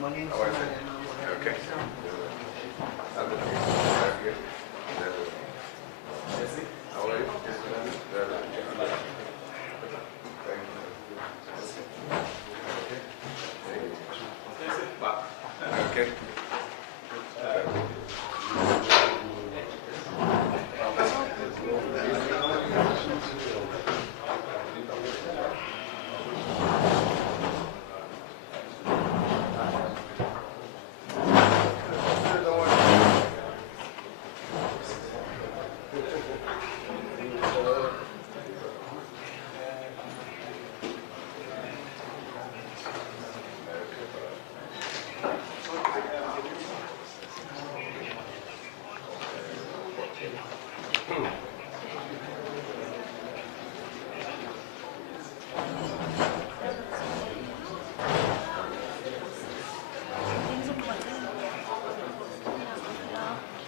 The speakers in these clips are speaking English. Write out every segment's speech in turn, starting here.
Morning. How are you? Okay. Jessie, how are you? Okay.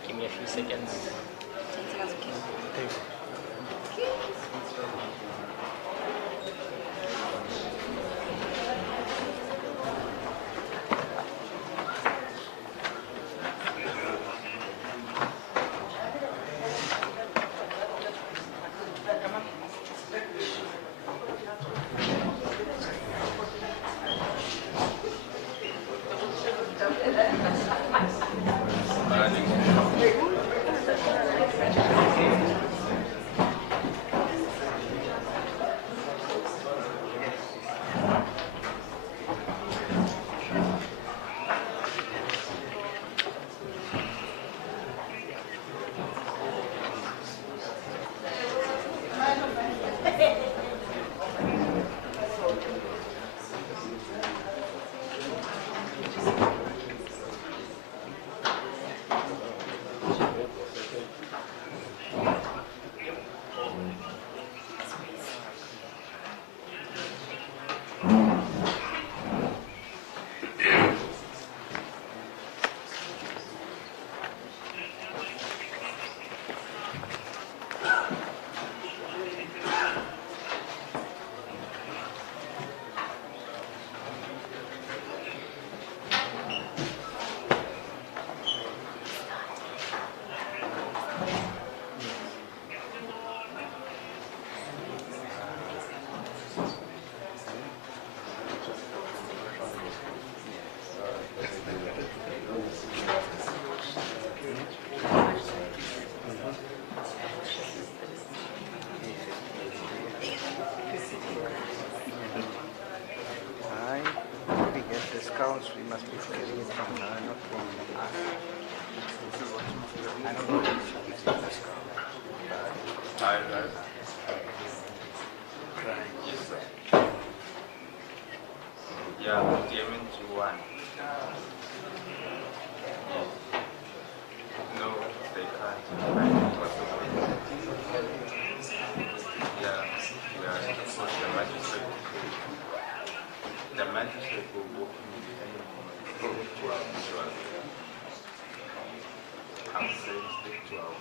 Give me a few seconds. We get discounts, we must be getting it from her, not from us. I don't know if she gives a discount. Yeah, MDN1. No, they can't. Yeah, of course the magistrate. The magistrate will walk in to our visual. I'm saying stick to our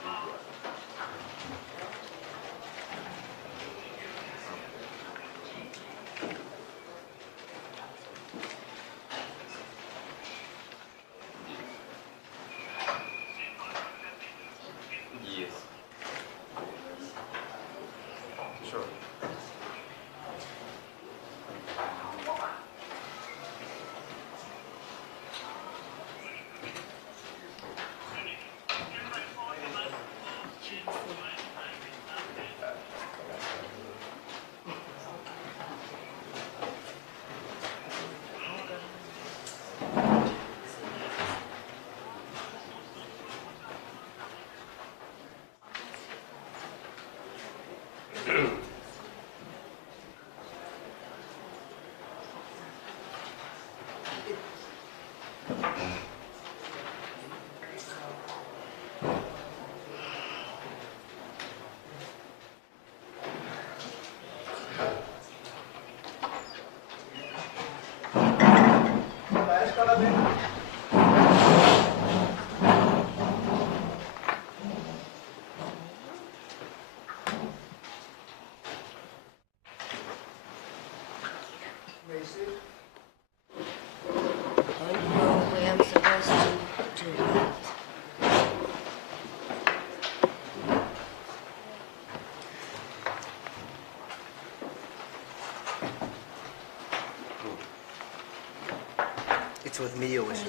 It's with me, Your Worship.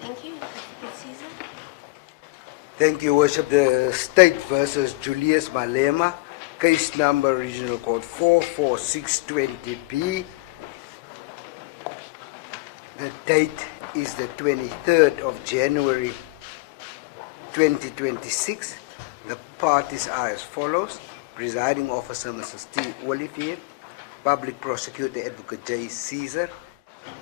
Thank you. Caesar. Thank you, Your Worship. The State versus Julius Malema, case number Regional Code 44620B. The date is the 23rd of January 2026. The parties are as follows. Presiding Officer Mrs. T. Olivier, Public Prosecutor Advocate J. Caesar.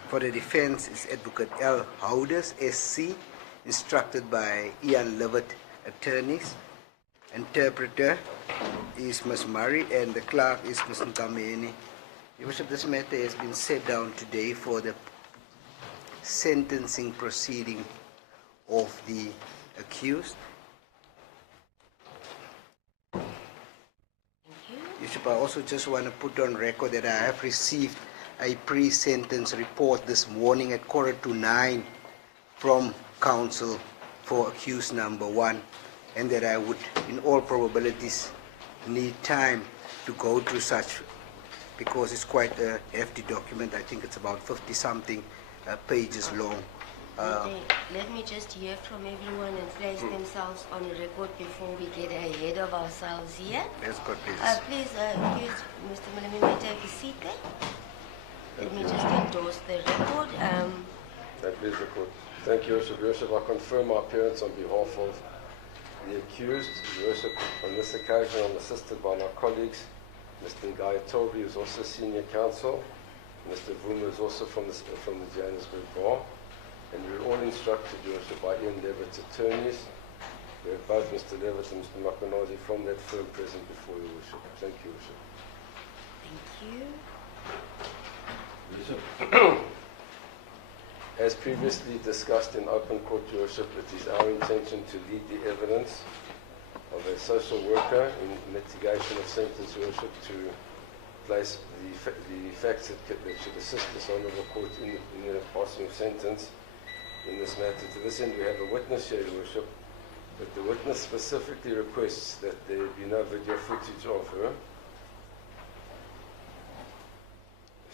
For the defense is Advocate 𝐿𝐻𝐫𝐫𝐢, SC, instructed by 𝐬𝐮𝐬𝐜𝐫𝐢 attorneys. Interpreter is Ms. Murray and the clerk is Ms. Nkameni. Your Worship, this matter has been set down today for the sentencing proceeding of the accused. Your Worship, I also just want to put on record that I have received a pre-sentence report this morning at 9:15 from counsel for accused number 1, and that I would, in all probabilities, need time to go through such, because it's quite a hefty document. I think it's about 50-something pages long. Let me just hear from everyone and place themselves on record before we get ahead of ourselves here. Yes, God, please. Please, accused Mr. Malema, may take a seat there. Let me just endorse the record. Please record. Thank you, Your Worship. Your Worship, I confirm my appearance on behalf of the accused. Your Worship, on this occasion I'm assisted by my colleagues, Mr. 𝐦𝐻𝐽𝐫𝐢, who is also senior counsel, Mr. 𝐬𝐮𝐬𝐜𝐫𝐢 is also from the Johannesburg Bar, and we were all instructed, Your Worship, by 𝐬𝐮𝐬𝐫𝐞's attorneys. We have both Mr. Levitt and Mr. Makanazi from that firm present before Your Worship. Thank you, Your Worship. Thank you. As previously discussed in open court, Your Worship, it is our intention to lead the evidence of a social worker in mitigation of sentence, Your Worship, to place the facts that should assist this honourable court in the passing of sentence in this matter. To this end, we have a witness here, Your Worship, but the witness specifically requests that there be no video footage of her.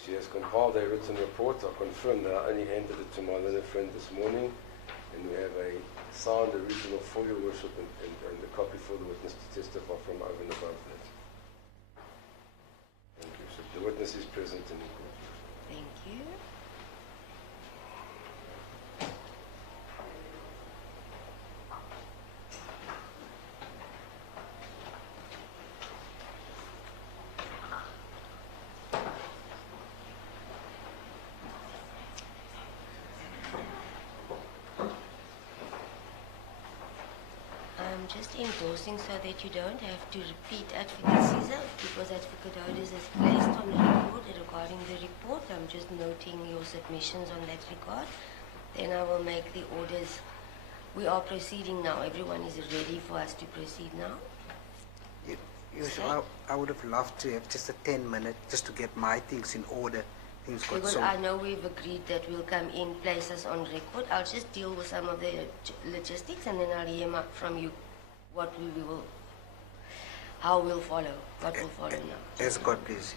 She has compiled a written report. I confirm that I only handed it to my learned friend this morning, and we have a signed original for Your Worship and a copy for the witness to testify from over and above that. Thank you, sir. The witness is present in the court. Thank you. I'm just endorsing so that you don't have to repeat Advocate Caesar, because Advocate 𝐻𝐽𝐫𝐢 is placed on the record regarding the report. I'm just noting your submissions on that regard. Then I will make the orders. We are proceeding now. Everyone is ready for us to proceed now. I would have loved to have just a 10-minute just to get my things in order. Things got Because so... I know we've agreed that we'll come in, place us on record. I'll just deal with some of the logistics, and then I'll hear from you what we will, how we'll follow, what will follow now. Yes, God, please.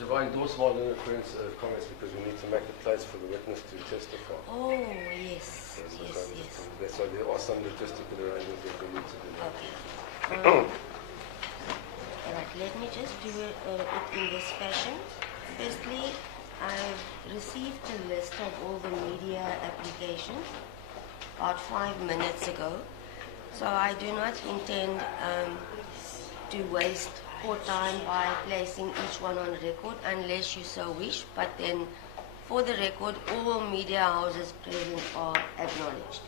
If I endorse my learned friend's comments, because we need to make a place for the witness to testify. Oh, yes, yes. So there are some logistical arrangements that we need to do. Okay. All right, let me just do it in this fashion. Firstly, I've received a list of all the media applications about 5 minutes ago. So I do not intend to waste court time by placing each one on record unless you so wish. But then, for the record, all media houses present are acknowledged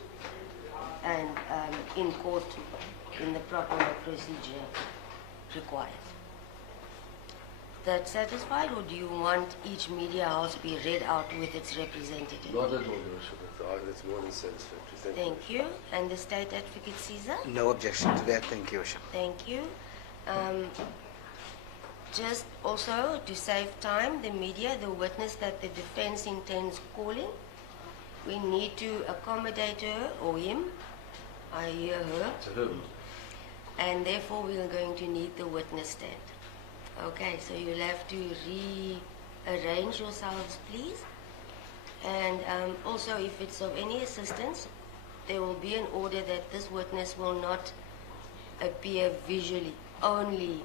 and in court in the proper procedure required. That satisfied, or do you want each media house be read out with its representative? Not at all, Your Worship. That's more than satisfactory. Thank you. And the State Advocate Caesar? No objection to that. Thank you, Your Worship. Thank you. Just also to save time, the media, the witness that the defense intends calling, we need to accommodate her or him. I hear her. To whom? And therefore we are going to need the witness stand. Okay, so you'll have to rearrange yourselves, please. And also, if it's of any assistance, there will be an order that this witness will not appear visually, only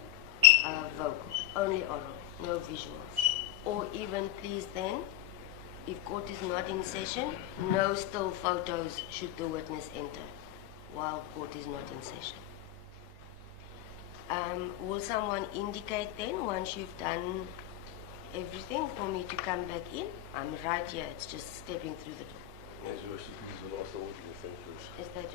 vocal, only oral, no visuals. Or even, please then, if court is not in session, no still photos should the witness enter while court is not in session. Will someone indicate then, once you've done everything, for me to come back in? I'm right here, it's just stepping through the door. Yes, Your Worship, please will also order the thank you. Is that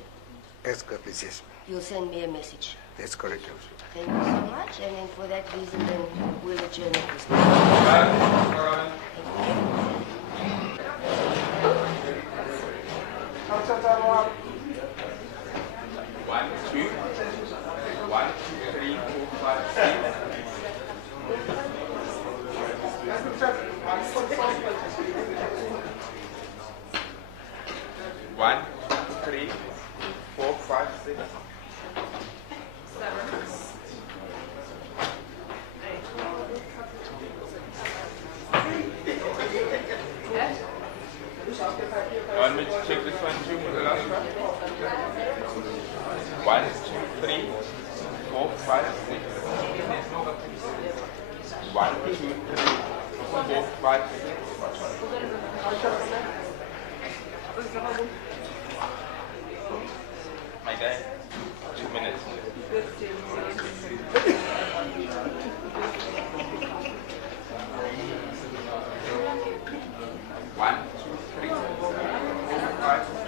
That's correct, please, yes. You'll send me a message. That's correct, Your Worship. Thank you so much, and then for that reason, then we'll adjourn this. One, two, 3, 4, 5, 6. One, 3, 4, 5, 6. 7. You want me to check this one too for the last one? 1, 2, 3, 4, 5, 6. 1, 2, 3, 4, 5, 6. My guy, 2 minutes. 1, 2, 3, 4, 5, 6.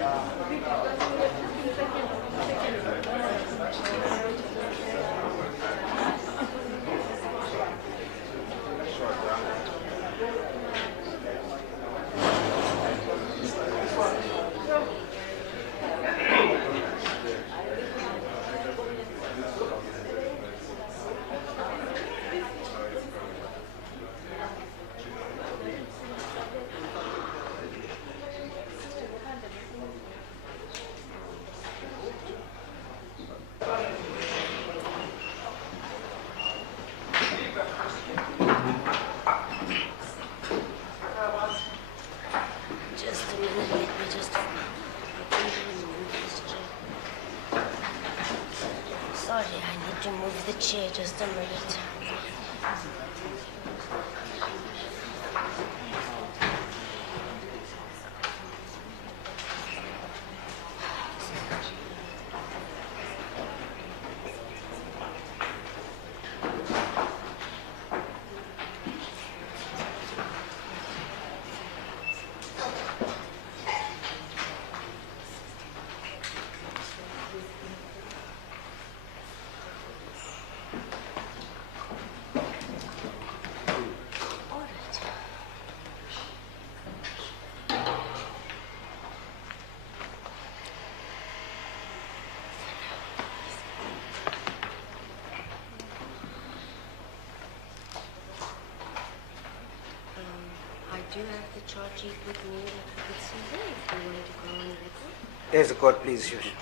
Chair, just a minute. Do you have the charge sheet with me that you could see there if you want to go on record? Yes, the court, please, Your Worship.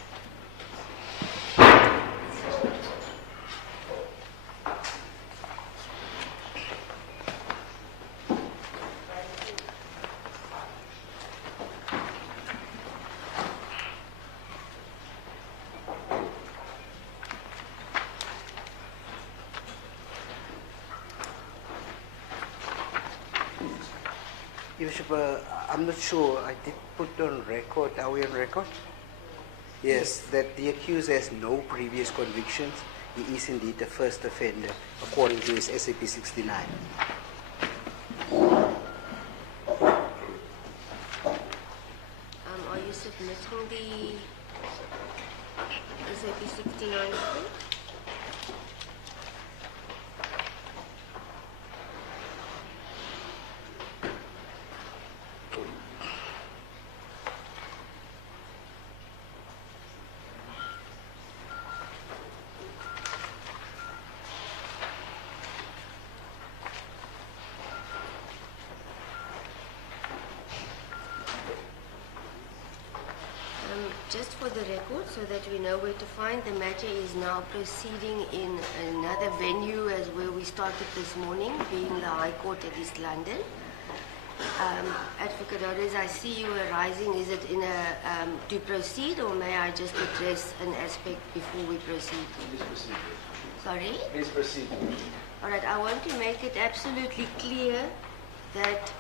Your Worship, I'm not sure. I did put on record. Are we on record? Yes, that the accused has no previous convictions. He is indeed the first offender, according to his SAP 69. Are you submitting the SAP 69 report? just for the record, so that we know where to find, the matter is now proceeding in another venue as where we started this morning, being the High Court at East London. Advocate Odes, I see you are rising. Is it in a to proceed, or may I just address an aspect before we proceed? Please proceed. Sorry? Please proceed. All right, I want to make it absolutely clear that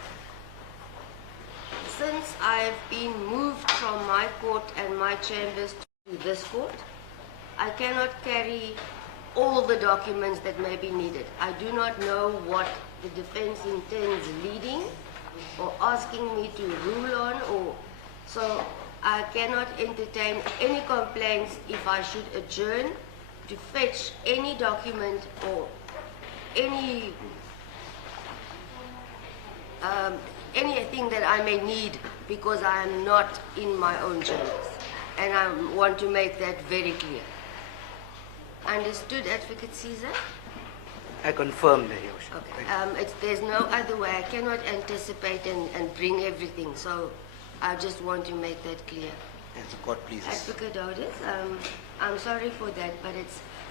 since I've been moved from my court and my chambers to this court, I cannot carry all the documents that may be needed. I do not know what the defense intends leading or asking me to rule on, or so I cannot entertain any complaints if I should adjourn to fetch any document or anything that I may need, because I am not in my own chambers, and I want to make that very clear. Understood, Advocate 𝐃𝐨𝐧'𝐭? I confirm that, Your Worship. Okay. There's no other way. I cannot anticipate and bring everything, so I just want to make that clear. As the court pleases. Advocate Odes, I'm sorry for that, but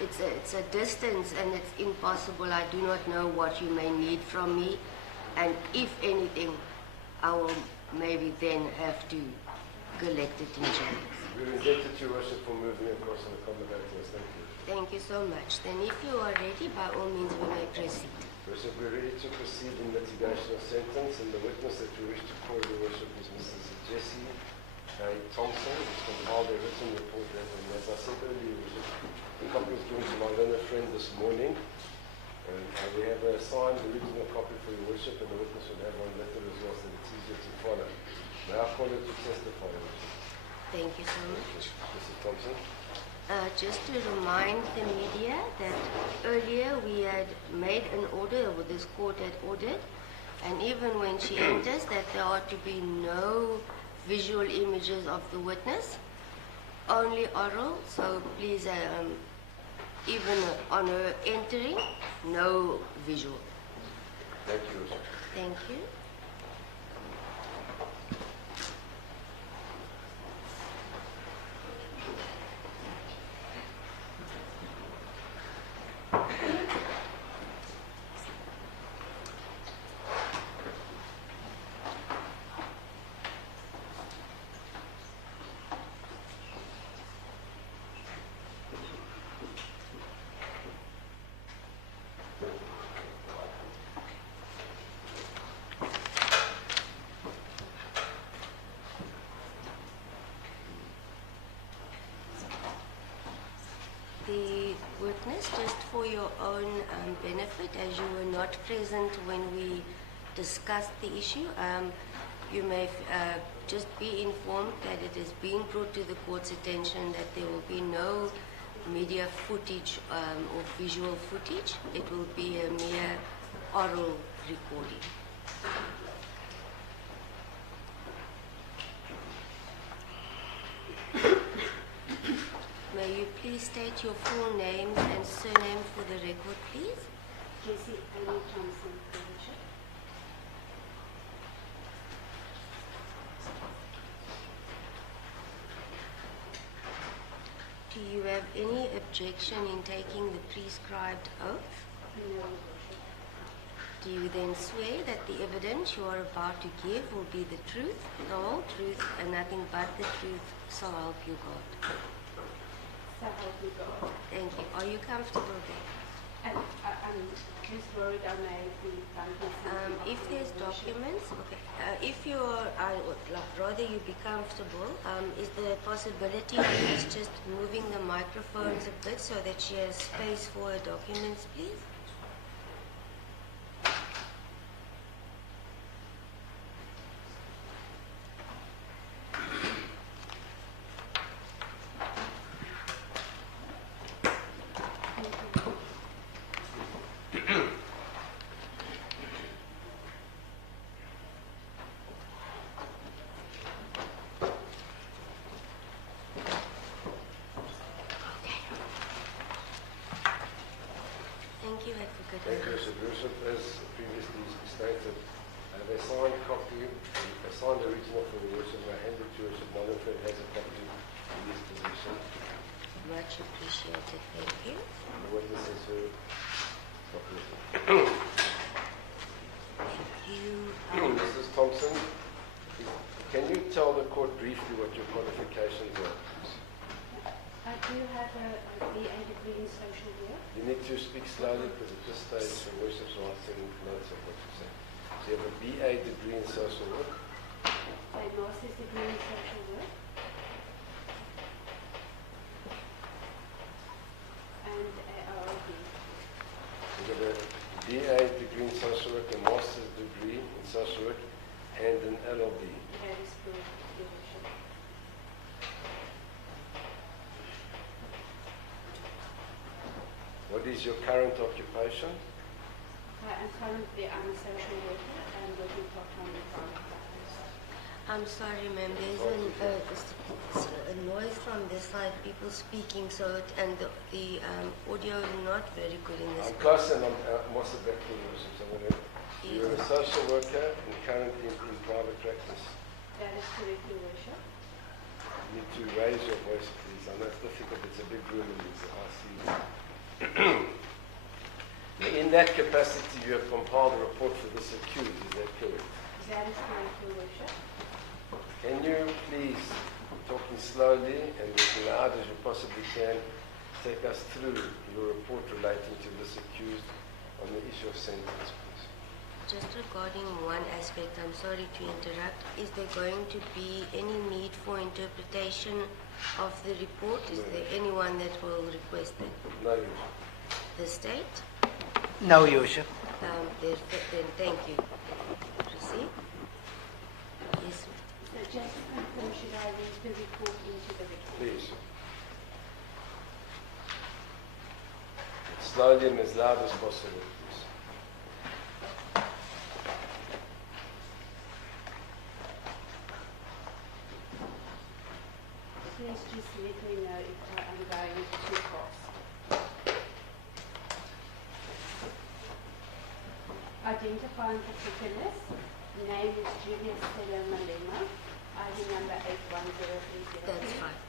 it's a distance and it's impossible. I do not know what you may need from me, and if anything, I will maybe then have to collect it in chambers. We're indebted to Your Worship for moving across and accommodating us. Thank you. Thank you so much. Then if you are ready, by all means, we may proceed. Worship, we're ready to proceed in mitigation of sentence, and the witness that we wish to call, Your Worship, is Mrs. Jessie Thompson, who's compiled a written report. And as I said earlier, the copy was given to my learned friend this morning. And we have a signed original copy for Your Worship, and the witness will have one letter as well, so it's easier to follow. May I call her to testify, Your Worship? Thank you so much. Mrs. Thompson. Just to remind the media that earlier we had made an order, or this court had ordered, and even when she enters, that there are to be no visual images of the witness, only oral. So please, even on her entering, no visual. Thank you, Your Worship. Thank you. The witness, just for your own benefit, as you were not present when we discussed the issue, you may just be informed that it is being brought to the court's attention that there will be no media footage or visual footage. It will be a mere oral recording. May you please state your full names and surname for the record, please? Jessie Thompson. Do you have any objection in taking the prescribed oath? No. Do you then swear that the evidence you are about to give will be the truth, the whole truth, and nothing but the truth, so help you God? So help me God. Thank you. Are you comfortable there? And I'm just worried I may be done. If there's documents, okay. If you're, I would rather you be comfortable. Is there a possibility of us just moving the microphones a bit so that she has space for her documents, please? Thank you, Advocate. Thank you, Your Worship. As previously stated, a signed copy, a signed original for Your Worship, and I hand it to Your Worship. My friend has a copy. this position. Much appreciated. Thank you. The witness is very cooperative. Thank you. Mrs. Thompson, can you tell the court briefly what your qualifications are? I do have a BA degree in social work. You need to speak slowly because at this stage the worship's writing notes of what you say. So you have a BA degree in social work, A master's degree in social work. And a LLB. you have a BA degree in social work, a master's degree in social work, and an LLB. That is correct, Your Worship. What is your current occupation? I'm currently a social worker and working part-time in private practice. I'm sorry, ma'am. There's a noise from this side, people speaking, so and the audio is not very good in this. I'm close and I'm also back to your worship. So you're a social worker and currently in private practice. That is correct, Your Worship. You need to raise your voice, please. I know it's difficult. It's a big room and it's RC. In that capacity, you have compiled a report for this accused. Is that correct? That is correct, Your Worship. Can you please, talking slowly and as loud as you possibly can, take us through your report relating to this accused on the issue of sentence, please? Just regarding one aspect, I'm sorry to interrupt. Is there going to be any need for interpretation of the report? Is there anyone that will request it? No, Your Worship. The state? No, Your Worship. Then thank you. Proceed. Yes. So just to confirm, should I read the report into the record? Please. Slowly and as loud as possible, please. Please just let me know if I am going too fast. Identifying particulars. Name is Julius Malema. ID number 81030. That's fine.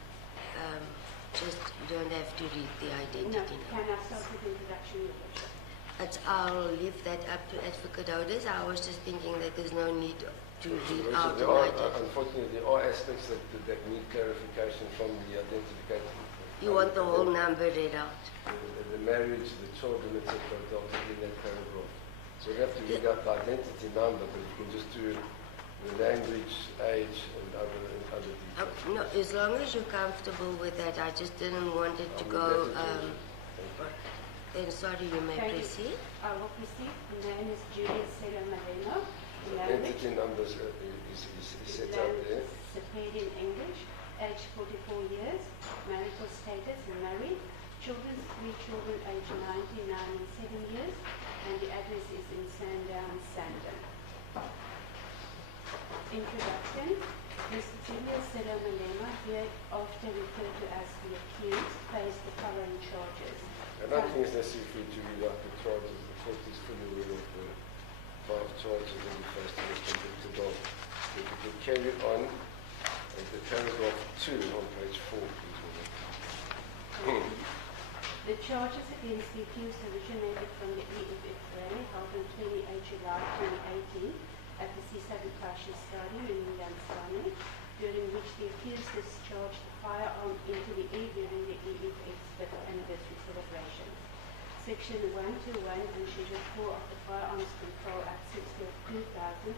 Just you don't have to read the No, identity can number. I start with the introduction, Your Worship? I'll leave that up to Advocate Ouders. I was just thinking that there's no need to read Your out Worship, an identity. unfortunately, there are aspects that need clarification from the identification. You want the whole number read out? The marriage, the children, etc., are in that paragraph. So we have to read out the identity number, but you can just do the language, age, and other details. No, as long as you're comfortable with that, I just didn't want it to go. Then sorry, you may Thank you. proceed. I will proceed. The name is Julius Malema. Identity numbers is set out there. Superior English. Age 44 years. Marital status married. Children, 3 children, age 9, 9 and 7 years. And the address is in Sandown, Sandon. Introduction. Mr. Julius Malema, hereafter referred to as the accused, faced the following charges. I don't think it's necessary for you to read out the charges. The court is fully aware of the 5 charges that we faced and was convicted of. If you could carry on at the paragraph 2 on page 4, please. The charges against the accused originated from the EFF rally held on 28 July 2018 at the C7 Fascist Stadium in Mdantsane, during which the accused discharged the firearm into the air during the EFF's 5th anniversary celebrations. Section 121 and Schedule 4 of the Firearms Control Act 60 of 2000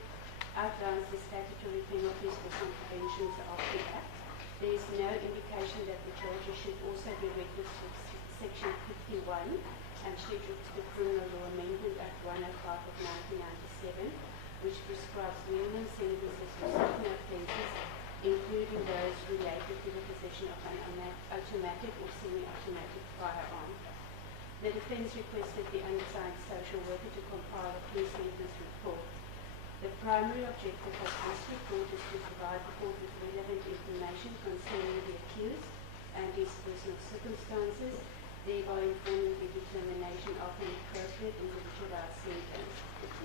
outlines the statutory penalties for contraventions of the Act. There is no indication that the charges should also be read with Section 51 and Schedule to the Criminal Law Amendment Act 105 of 1997, which prescribes minimum sentences for certain offences, including those related to the possession of an automatic or semi-automatic firearm. The defence requested the undersigned social worker to compile a pre-sentence report. The primary objective of this report is to provide the court with relevant information concerning the accused and his personal circumstances, thereby informing the determination of an appropriate individualized sentence.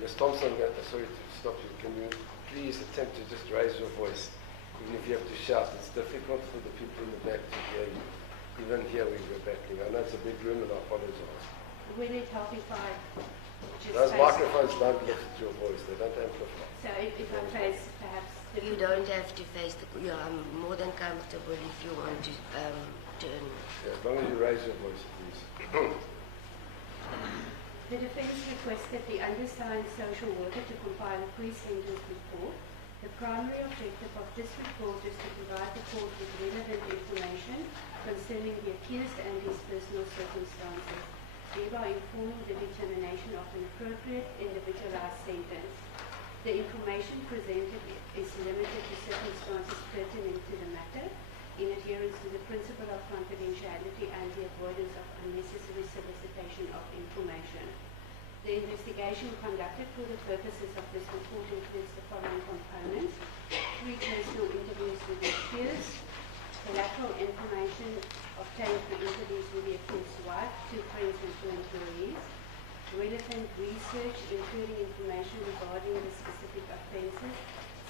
Ms. Thompson, sorry to stop you. Can you please attempt to just raise your voice? Even if you have to shout, it's difficult for the people in the back to hear you. Even here we were battling. I know it's a big room and I apologize. Will it help if I just Those face microphones don't lift your voice, they don't amplify. So if I face perhaps the You don't have to face the. Yeah, I'm more than comfortable if you want to turn. Yeah, as long as you raise your voice, please. The defence requested the undersigned social worker to compile a pre-sentence report. The primary objective of this report is to provide the court with relevant information concerning the accused and his personal circumstances, thereby informing the determination of an appropriate individualized sentence. The information presented is limited to circumstances pertinent to the matter, in adherence to the principle of confidentiality and the avoidance of unnecessary solicitation of information. The investigation conducted for the purposes of this report includes the following components: 3 personal interviews with the accused, collateral information obtained through interviews with the accused's wife, 2 friends and 2 employees, relevant research including information regarding the specific offences,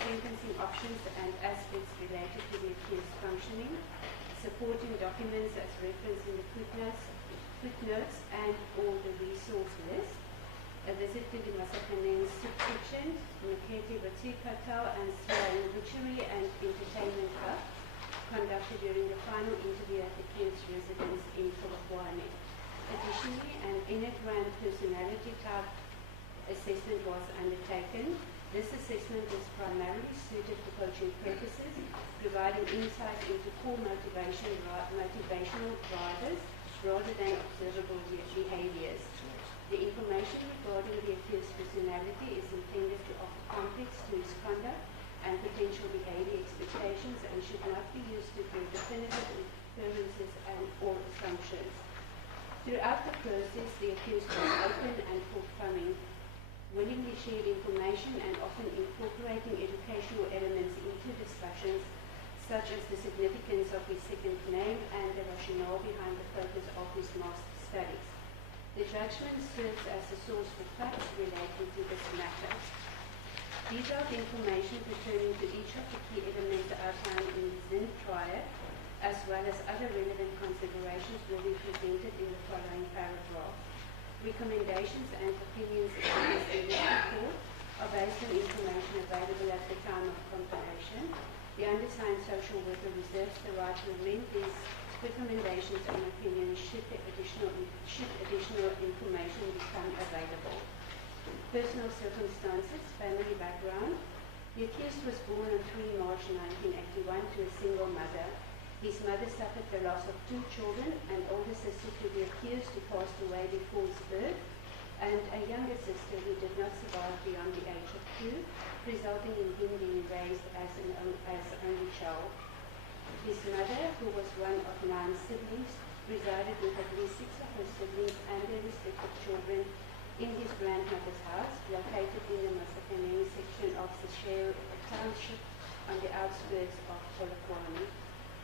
sentencing options and aspects related to the accused's functioning, supporting documents as referenced in the footnotes and or the resource list, a visit to the 𝐬𝐻𝐫𝐸𝐻𝐞𝐿 soup kitchen, 𝐬𝐻𝐫𝐸𝐻𝐞𝐿 and Sierra Butchery and Entertainment Club, conducted during the final interview at the accused's residence in Polokwane. Additionally, an in-advance personality type assessment was undertaken. This assessment is primarily suited for coaching purposes, providing insight into core motivational drivers rather than observable behaviors. The information regarding the accused's personality is intended to offer context to his conduct and potential behavior expectations and should not be used to draw definitive inferences and or assumptions. Throughout the process, the accused was open and forthcoming, willingly shared information and often incorporating educational elements into discussions, such as the significance of his second name and the rationale behind the focus of his master's studies. The judgment serves as a source for facts relating to this matter. Detailed information pertaining to each of the key elements outlined in the 𝐬𝐻𝐫𝐸𝐻𝐞 triad, as well as other relevant considerations, will be presented in the following paragraph. Recommendations and opinions expressed in this report are based on information available at the time of compilation. The undersigned social worker reserves the right to amend these recommendations and opinions should additional information become available. Personal circumstances, family background. The accused was born on 3 March 1981 to a single mother. His mother suffered the loss of 2 children, an older sister to the accused who passed away before his birth, and a younger sister who did not survive beyond the age of 2, resulting in him being raised as only child. His mother, who was one of 9 siblings, resided with at least 6 of her siblings and their respective children in his grandmother's house, located in the 𝐬𝐻𝐫𝐸𝐻𝐞𝐿 section of 𝐬𝐻𝐫𝐸𝐻𝐿 township on the outskirts of Polokwane.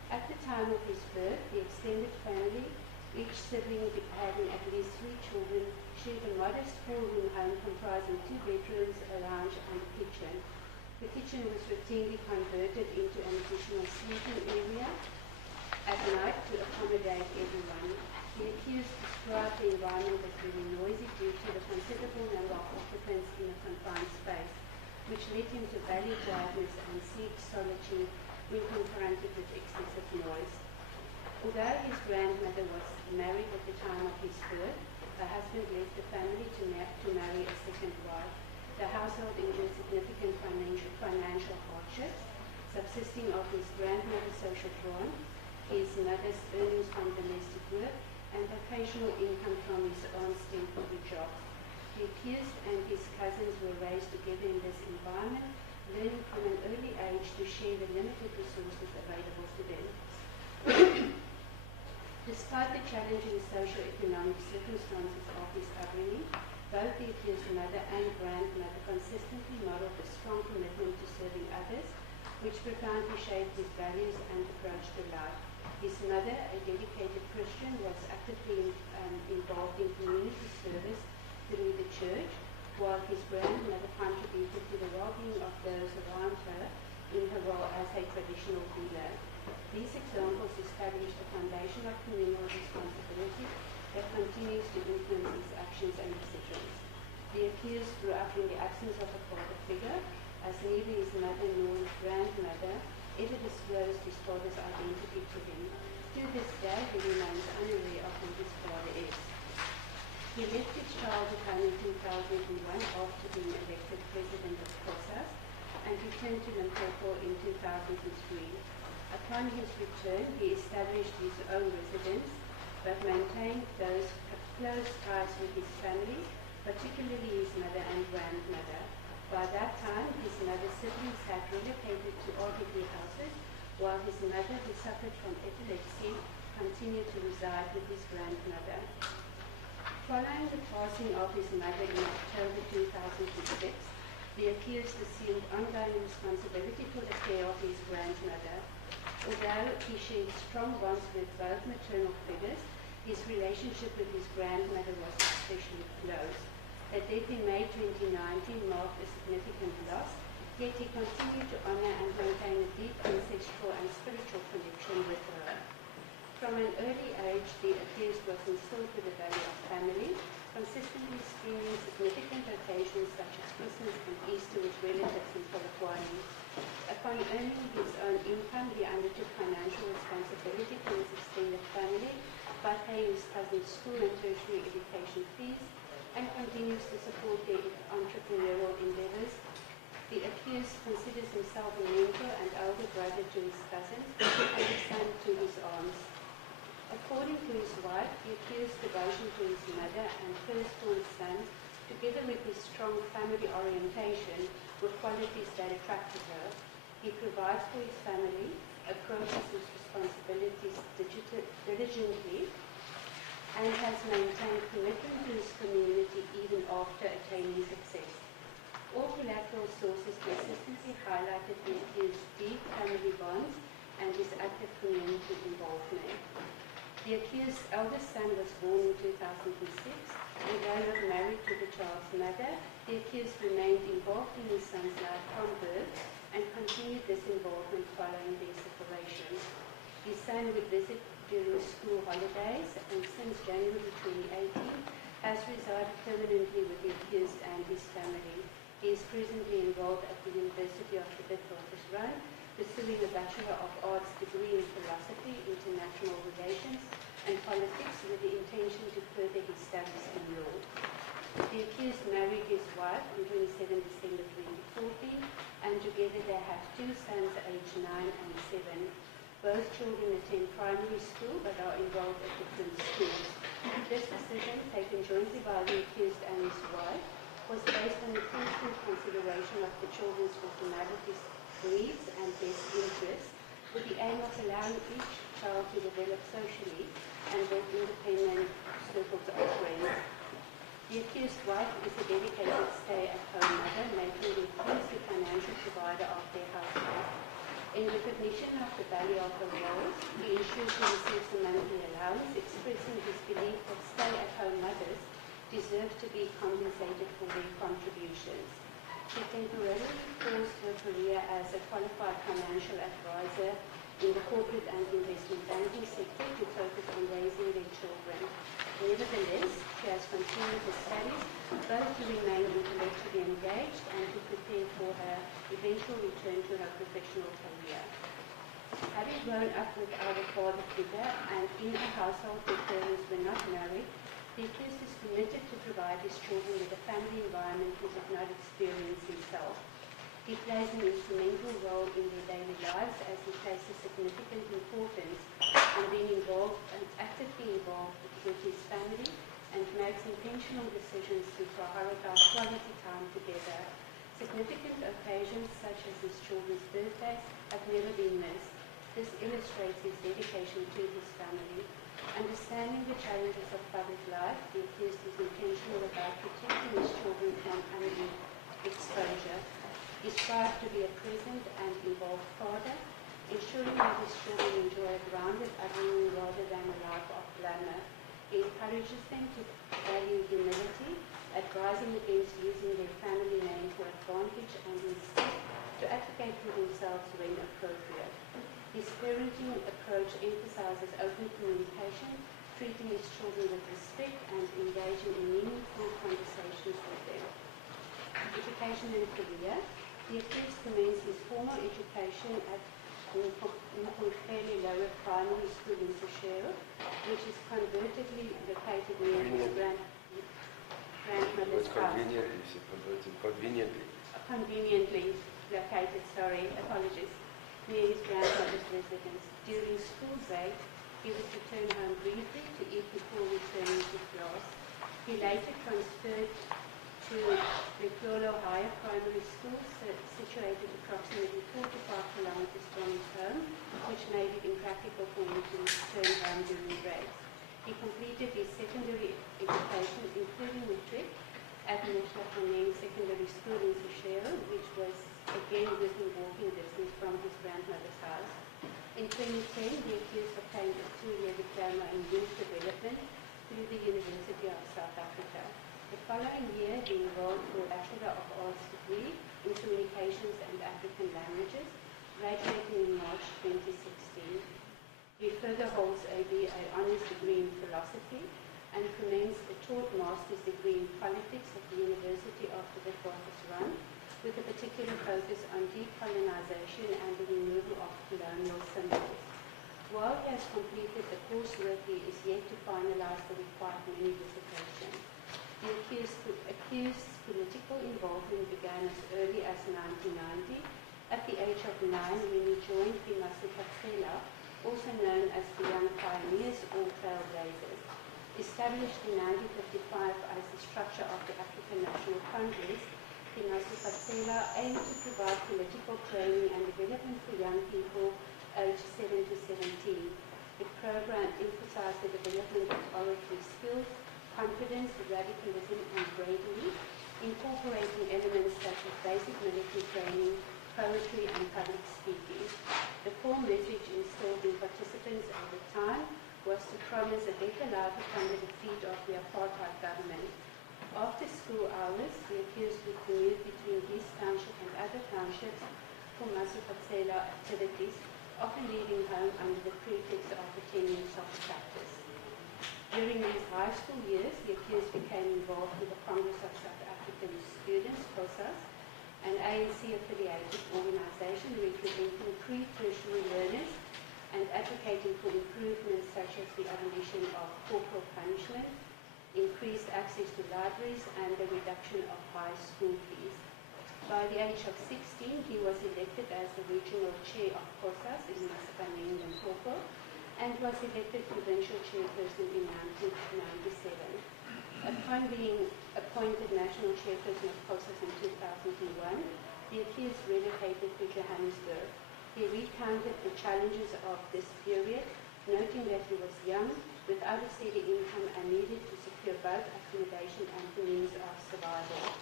At the time of his birth, the extended family, each sibling having at least 3 children, shared a modest 4-room home comprising 2 bedrooms, a lounge and a kitchen. The kitchen was routinely converted into an additional sleeping area at night to accommodate everyone. The accused described the environment as very noisy due to the considerable number of occupants in a confined space, which led him to value quietness and seek solitude when confronted with excessive noise. Although his grandmother was married at the time of his birth, her husband left the family to marry a second wife. The household endured significant financial hardships, subsisting of his grandmother's social grant, his mother's earnings from domestic work, and occasional income from his aunt's temporary job. The accused and his cousins were raised together in this environment, learning from an early age to share the limited resources available to them. Despite the challenging socio-economic circumstances of his upbringing, both the accused's mother and grandmother consistently modeled a strong commitment to serving others, which profoundly shaped his values and approach to life. His mother, a dedicated Christian, was actively involved in community service through the church, while his grandmother contributed to the well-being of those around her in her role as a traditional healer. These examples establish the foundation of communal responsibility that continues to influence his actions and decisions. The accused grew up in the absence of a father figure, as neither his mother nor his grandmother ever disclosed his father's identity to him. To this day, he remains unaware of who his father is. He left his childhood home in 2001 after being elected president of COSAS and returned to Limpopo in 2003. Upon his return, he established his own residence, but maintained those close ties with his family, particularly his mother and grandmother. By that time, his mother's siblings had relocated to RDP houses, while his mother, who suffered from epilepsy, continued to reside with his grandmother. Following the passing of his mother in October 2006, the accused assumed ongoing responsibility for the care of his grandmother. Although he shared strong bonds with both maternal figures, his relationship with his grandmother was especially close. Her death in May 2019 marked a significant loss, yet he continued to honor and maintain a deep ancestral and spiritual connection with her. From an early age, the accused was instilled with the value of family, consistently spending significant occasions such as Christmas and Easter with relatives in Polokwane. Upon earning his own income, he undertook financial responsibility for his extended family by paying his cousins' school and tertiary education fees, and continues to support their entrepreneurial endeavors. The accused considers himself a mentor and elder brother to his cousins and a son to his aunts. According to his wife, the accused's devotion to his mother and firstborn son, together with his strong family orientation, were qualities that attracted her. He provides for his family, approaches his responsibilities diligently, and has maintained commitment to his community even after attaining success. All collateral sources consistently highlighted the accused's deep family bonds and his active community involvement. The accused's eldest son was born in 2006, and though not married to the child's mother, the accused remained involved in his son's life from birth and continued this involvement following their separation. His son would visit during school holidays, and since January 2018 has resided permanently with the accused and his family. He is presently enrolled at the University of the Witwatersrand, pursuing a Bachelor of Arts degree in Philosophy, International Relations, and Politics with the intention to further his studies in law. The accused married his wife on 27 December 2014, and together they have two sons aged 9 and 7. Both children attend primary school but are enrolled at different schools. This decision, taken jointly by the accused and his wife, was based on the constant consideration of the children's personalities, needs and best interests, with the aim of allowing each child to develop socially and build independent circles of friends. The accused wife is a dedicated stay-at-home mother, making the accused the financial provider of their household. In recognition of the value of her role, he ensures she receives a monthly allowance, expressing his belief that stay-at-home mothers deserve to be compensated for their contributions. She temporarily paused her career as a qualified financial advisor in the corporate and investment banking sector to focus on raising their children. Nevertheless, she has continued her studies, both to remain intellectually engaged and to prepare for her eventual return to her professional career. Having grown up without a father figure and in a household where parents were not married, the accused is committed to provide his children with a family environment he did not experience himself. He plays an instrumental role in their daily lives as he places significant importance on being involved and actively involved with his family and makes intentional decisions to prioritize quality time together. Significant occasions such as his children's birthdays have never been missed. This illustrates his dedication to his family. Understanding the challenges of public life, the accused is intentional about protecting his children from undue exposure. He strives to be a present and involved father, ensuring that his children enjoy a grounded upbringing rather than a life of glamour. He encourages them to value humility, advising against using their family name for advantage and instead to advocate for themselves when appropriate. His parenting approach emphasizes open communication, treating his children with respect, and engaging in meaningful conversations with them. Education and career. The accused commenced his formal education at fairly lower primary school in 𝐬𝐮𝐬𝐜𝐫𝐢𝐻, which is convertedly located near his grandmother's house. Conveniently located, apologies, near his grandmother's residence. During school break, he would return home briefly to eat before returning to class. He later transferred to the 𝐼𝐻𝐫𝐢𝐻 Higher Primary School, situated approximately 4 to 5 kilometers from his home, which made it impractical for him to return home during breaks. He completed his secondary education, including matric, at 𝐼𝐻𝐫𝐢𝐻 Secondary School in 𝐬𝐮𝐬𝐜, which was again within walking distance from his grandmother's house. In 2010, the accused obtained a 2-year diploma in youth development through the University of South Africa. The following year, he enrolled for a Bachelor of Arts degree in Communications and African Languages, graduating in March 2016. He further holds a BA Honours degree in Philosophy and commenced a taught Master's degree in Politics at the University of the Witwatersrand, with a particular focus on decolonization and the removal of colonial symbols. While he has completed the coursework, he is yet to finalize the required mini dissertation. The accused's political involvement began as early as 1990, at the age of 9 when he joined the 𝐼𝐻𝐫𝐻𝐿, also known as the Young Pioneers or Trailblazers. Established in 1955 as the structure of the African National Congress, the 𝐼𝐻𝐫𝐻𝐿 aimed to provide political training and development for young people aged 7 to 17. The program emphasized the development of oratory skills, confidence, radicalism, and bravery, incorporating elements such as basic military training, poetry, and public speaking. The core message instilled in participants at the time was to promise a better life upon the defeat of the apartheid government. After school hours, the accused would commute between East Township and other townships for 𝐼𝐻𝐫𝐻𝐿 activities, often leaving home under the pretext of attending soccer practice. During his high school years, the accused became involved with the Congress of South African Students, COSAS, an ANC-affiliated organization representing pre-tertiary learners and advocating for improvements such as the abolition of corporal punishment, increased access to libraries, and the reduction of high school fees. By the age of 16, he was elected as the regional chair of COSAS in 𝐼𝐻𝐫𝐻𝐿 and was elected provincial chairperson in 1997. Upon being appointed national chairperson of COSAS in 2001, the accused relocated to Johannesburg. He recounted the challenges of this period, noting that he was young, without a steady income, and needed to secure both accommodation and the means of survival.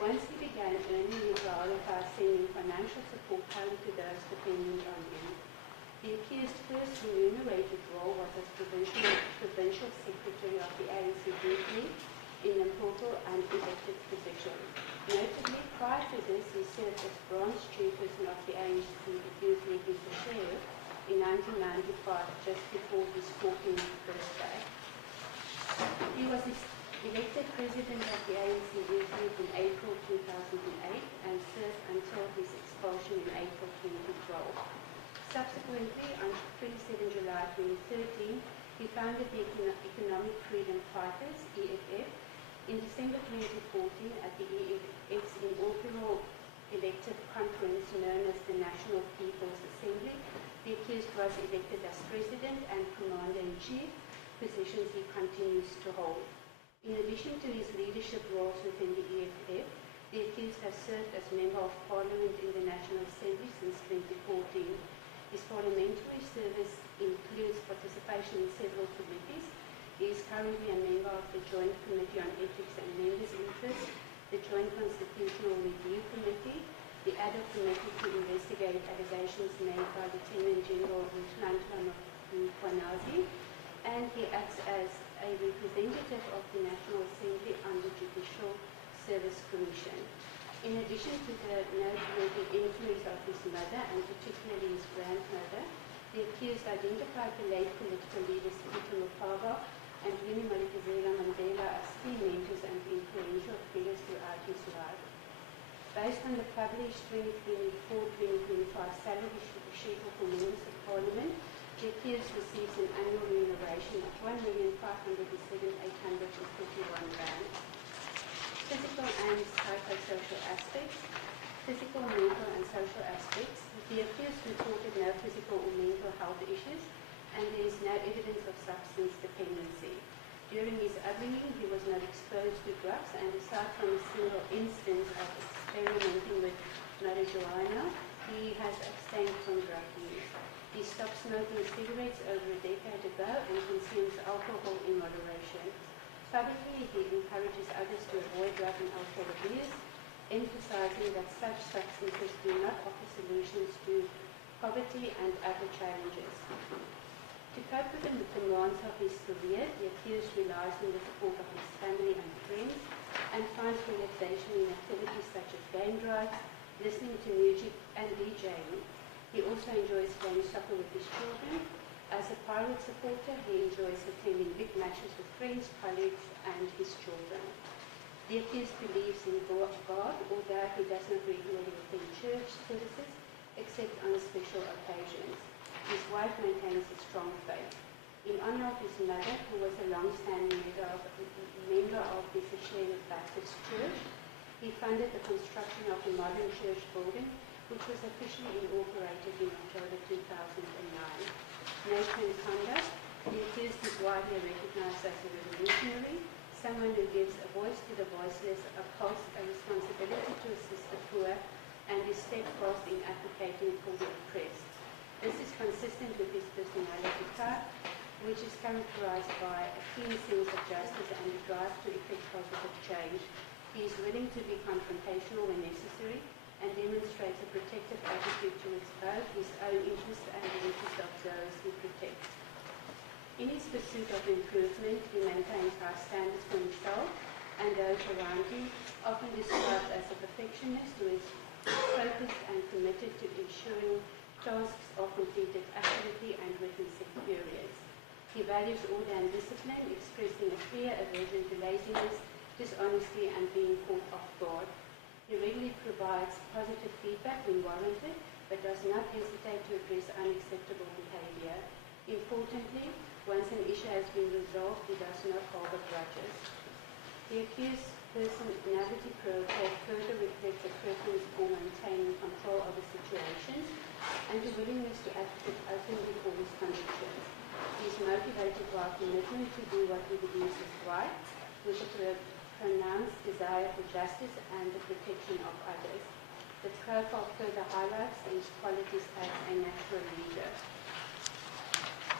Once he began earning, he prioritized sending financial support home to those dependent on him. The accused's first remunerated role was as provincial secretary of the ANC in Limpopo, an elected position. Notably, prior to this, he served as branch chairperson of the ANC Youth League in 𝐬𝐮𝐬𝐜 in 1995, just before his 14th birthday. He was elected president of the ANC Youth League in April 2008 and served until his expulsion in April 2012. Subsequently, on 27 July 2013, he founded the Economic Freedom Fighters, EFF. In December 2014, at the EFF's inaugural elective conference known as the National People's Assembly, the accused was elected as president and commander-in-chief, positions he continues to hold. In addition to his leadership roles within the EFF, the accused has served as Member of Parliament in the National Assembly since 2014. His parliamentary service includes participation in several committees. He is currently a member of the Joint Committee on Ethics and Members' Interests, the Joint Constitutional Review Committee, the Ad hoc Committee to investigate allegations made by Lieutenant General 𝐬𝐮𝐬𝐜𝐫𝐢𝐻𝐾, and he acts as a representative of the National Assembly on the Judicial Service Commission. In addition to the noteworthy influence of his mother and particularly his grandmother, the accused identified the late political leaders 𝐼𝐶 𝐸𝐶𝐻 and Winnie Madikizela Mandela as key mentors and influential figures throughout his life. Based on the published 2024-2025 salary sheet of the Members of Parliament, the accused receives an annual remuneration of R1,507,851. Physical and psychosocial aspects. Physical, mental and social aspects. The accused reported no physical or mental health issues and there is no evidence of substance dependency. During his upbringing, he was not exposed to drugs and aside from a single instance of experimenting with marijuana, he has abstained from drug use. He stopped smoking cigarettes over a decade ago and consumes alcohol in moderation. Publicly, he encourages others to avoid drug and alcohol abuse, emphasizing that such substances do not offer solutions to poverty and other challenges. To cope with the demands of his career, the accused relies on the support of his family and friends and finds relaxation in activities such as game drives, listening to music and DJing. He also enjoys playing soccer with his children. As a Pirate supporter, he enjoys attending big matches with friends, colleagues and his children. The accused believes in God, although he does not regularly attend church services except on special occasions. His wife maintains a strong faith. In honor of his mother, who was a long-standing member of the Associated Baptist Church, he funded the construction of a modern church building, which was officially inaugurated in October 2009. Nature and conduct. The accused is widely recognized as a revolutionary, someone who gives a voice to the voiceless, upholds a responsibility to assist the poor, and is steadfast in advocating for the oppressed. This is consistent with his personality type, which is characterized by a keen sense of justice and a drive to effect positive change. He is willing to be confrontational when necessary and demonstrates a protective attitude towards both his own interests and the interests of those he protects. In his pursuit of improvement, he maintains high standards for himself and those around him, often described as a perfectionist who is focused and committed to ensuring tasks are completed accurately and within set periods. He values order and discipline, expressing a clear aversion to laziness, dishonesty, and being caught off guard. He regularly provides positive feedback when warranted, but does not hesitate to address unacceptable behavior. Importantly, once an issue has been resolved, he does not harbor grudges. The accused personality profile further reflects a preference for maintaining control over situations and a willingness to advocate openly for his convictions. He is motivated by a commitment to do what he believes is right, with a pronounced desire for justice and the protection of others. The profile further highlights these qualities as a natural leader.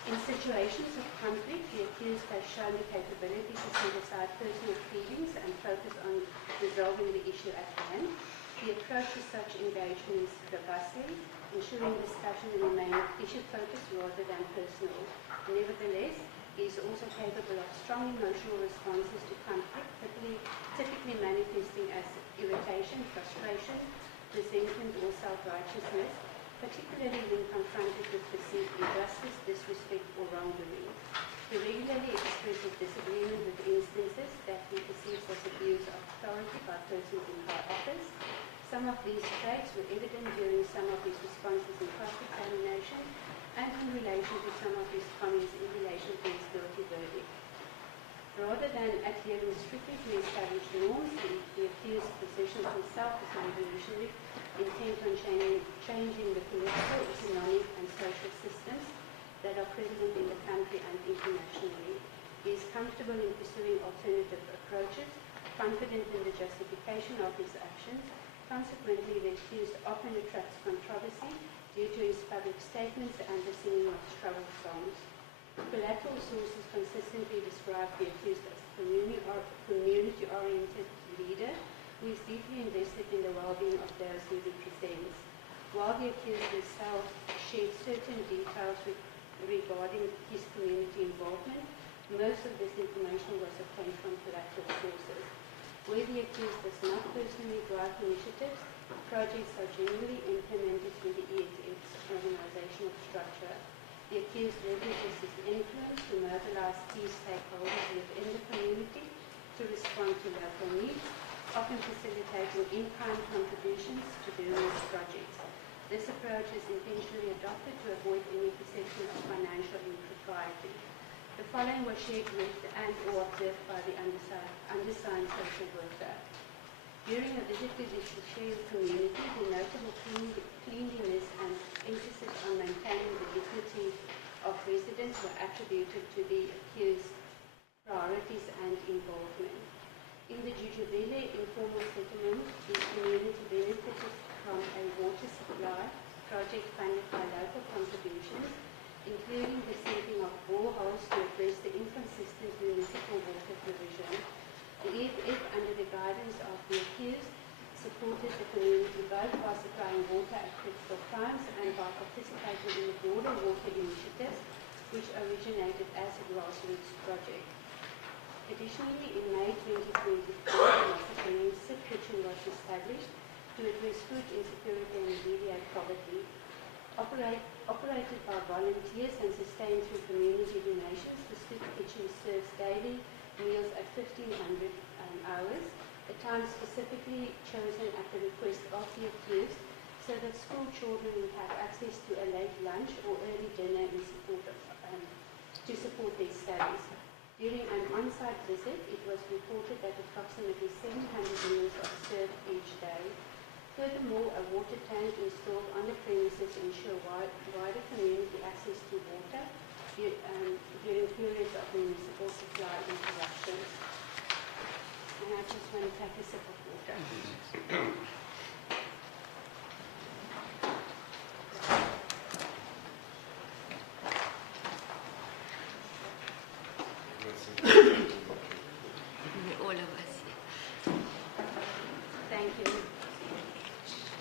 In situations of conflict, the accused has shown the capability to set aside personal feelings and focus on resolving the issue at hand. He approaches such engagements robustly, ensuring discussion remains issue-focused rather than personal. Nevertheless, he is also capable of strong emotional responses to conflict, typically manifesting as irritation, frustration, resentment, or self-righteousness, particularly when confronted with perceived injustice, disrespect, or wrongdoing. He regularly expresses disagreement with instances that he perceives as abuse of authority by persons in high office. Some of these traits were evident during some of his responses in cross-examination and in relation to some of his comments in relation to his guilty verdict. Rather than adhering strictly to established norms, the accused positions himself as a revolutionary, intent on changing the political, economic and social systems that are prevalent in the country and internationally. He is comfortable in pursuing alternative approaches, confident in the justification of his actions. Consequently, the accused often attracts controversy due to his public statements and the singing of struggle songs. Collateral sources consistently describe the accused as a community-oriented leader who is deeply invested in the well-being of those he represents. While the accused himself shared certain details regarding his community involvement, most of this information was obtained from collateral sources. Where the accused does not personally drive initiatives, projects are generally implemented through the EFF's organizational structure. The accused leverages his influence to mobilize key stakeholders within the community to respond to local needs, often facilitating in-kind contributions to various projects. This approach is intentionally adopted to avoid any perception of financial impropriety. The following was shared with and or observed by the undersigned social worker. During a visit to the Shell community, the notable cleanliness and emphasis on maintaining the dignity of residents were attributed to the accused's priorities and involvement. In the 𝐬𝐮𝐬𝐫𝐞 informal settlement, the community benefited from a water supply project funded by local contributions, including the sinking of boreholes to address the inconsistent municipal water provision. The EFF, under the guidance of the accused, supported the community both by supplying water at critical times and by participating in the broader water initiatives, which originated as a grassroots project. Additionally, in May 2024, a forensic kitchen was established to address food insecurity and alleviate poverty. Operated by volunteers and sustained through community donations, the soup kitchen serves daily meals at 1,500 hours, a time specifically chosen at the request of the accused so that school children will have access to a late lunch or early dinner in support of, to support their studies. During an on-site visit, it was reported that approximately 700 meals are served each day. Furthermore, a water tank installed on the premises ensure wider community access to water during periods of municipal supply interruptions. And I just want to take a sip of water. All of us. Thank you.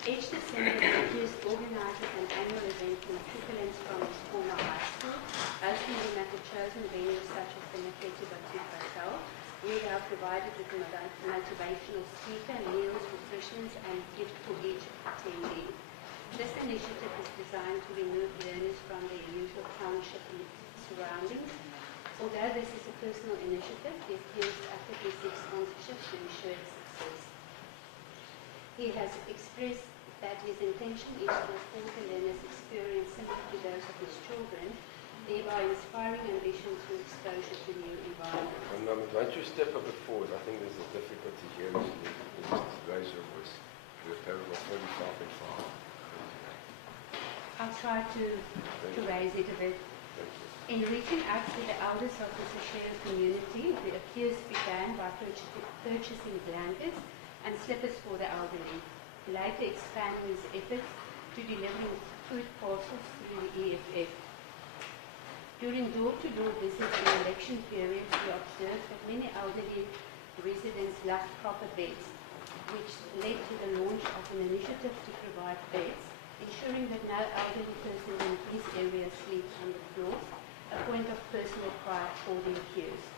Each December, the accused organizes an annual event for matriculants from his former high school, hosting them at the chosen venues such as the Maketi Boutique Hotel, where they are provided with a motivational speaker, meals, refreshments, and gift for each attendee. This initiative is designed to remove learners from their usual township surroundings. Although this is a personal initiative, the accused actively seeks sponsorship to ensure its success. He has expressed that his intention is to afford the learners experience similar to those of his children, thereby inspiring ambition through exposure to new environments. Won't you step a bit forward? I think there's a difficulty here. Just raise your voice. We're paragraph 45 and 5. I'll try to raise it a bit. In reaching out to the elders of the Seychelles community, the accused began by purchasing blankets and slippers for the elderly, later expanding his efforts to delivering food parcels through the EFF. During door-to-door visits in election periods, we observed that many elderly residents lacked proper beds, which led to the launch of an initiative to provide beds, ensuring that no elderly person in these areas sleeps on the floors, a point of personal pride for the accused.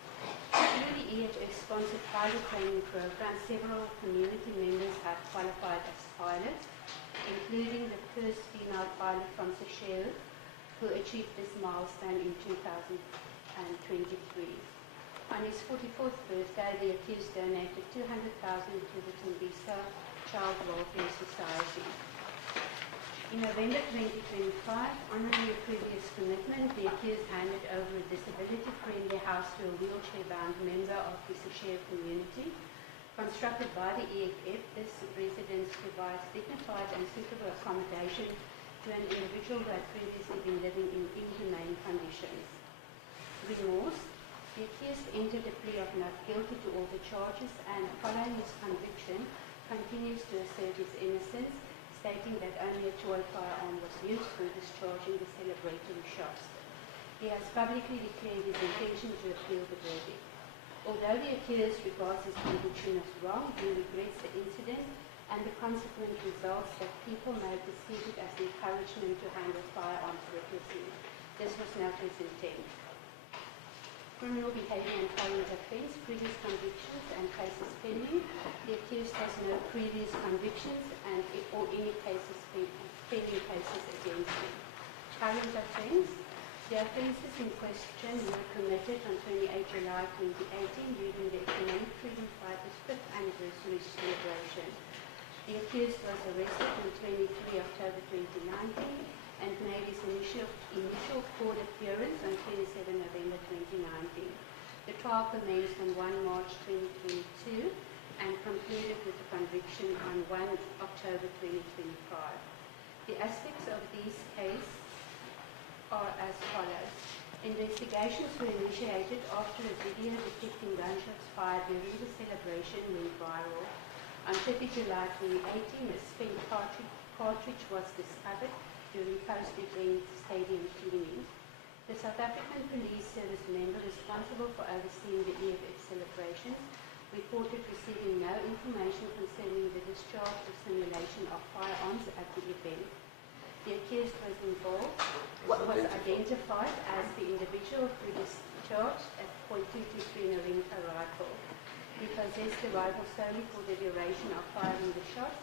Through the EFF-sponsored pilot training program, several community members have qualified as pilots, including the first female pilot from Seychelles, who achieved this milestone in 2023. On his 44th birthday, the accused donated 200,000 to the Tembisa Child Welfare Society. In November 2025, honoring a previous commitment, the accused handed over a disability-friendly house to a wheelchair-bound member of the Seychelles community. Constructed by the EFF, this residence provides dignified and suitable accommodation to an individual who had previously been living in inhumane conditions. Remorse, the accused entered a plea of not guilty to all the charges and, following his conviction, continues to assert his innocence, stating that only a toy firearm was used for discharging the celebratory shots. He has publicly declared his intention to appeal the verdict. Although the accused regards his conviction as wrong, he regrets the incident and the consequent results that people may perceive it as encouragement to handle firearms recklessly. This was not his intent. criminal behavior and current offence, previous convictions and cases pending. The accused has no previous convictions or any cases pending cases against him. Current offence. The offences in question were committed on 28 July 2018 during the Economic Freedom Fighters' 5th anniversary celebration. The accused was arrested on 23 October 2019 and made his initial court appearance on 27 November 2019. The trial commenced on 1 March 2022 and concluded with the conviction on 1 October 2025. The aspects of these cases are as follows. Investigations were initiated after a video depicting gunshots fired during the celebration went viral. On 30 July 2018, a spent cartridge was discovered during post-event stadium cleaning. The South African Police Service member responsible for overseeing the EFF celebrations reported receiving no information concerning the discharge or simulation of firearms at the event. The accused was identified as the individual who discharged a .223 Norinka rifle. He possessed the rifle solely for the duration of firing the shots,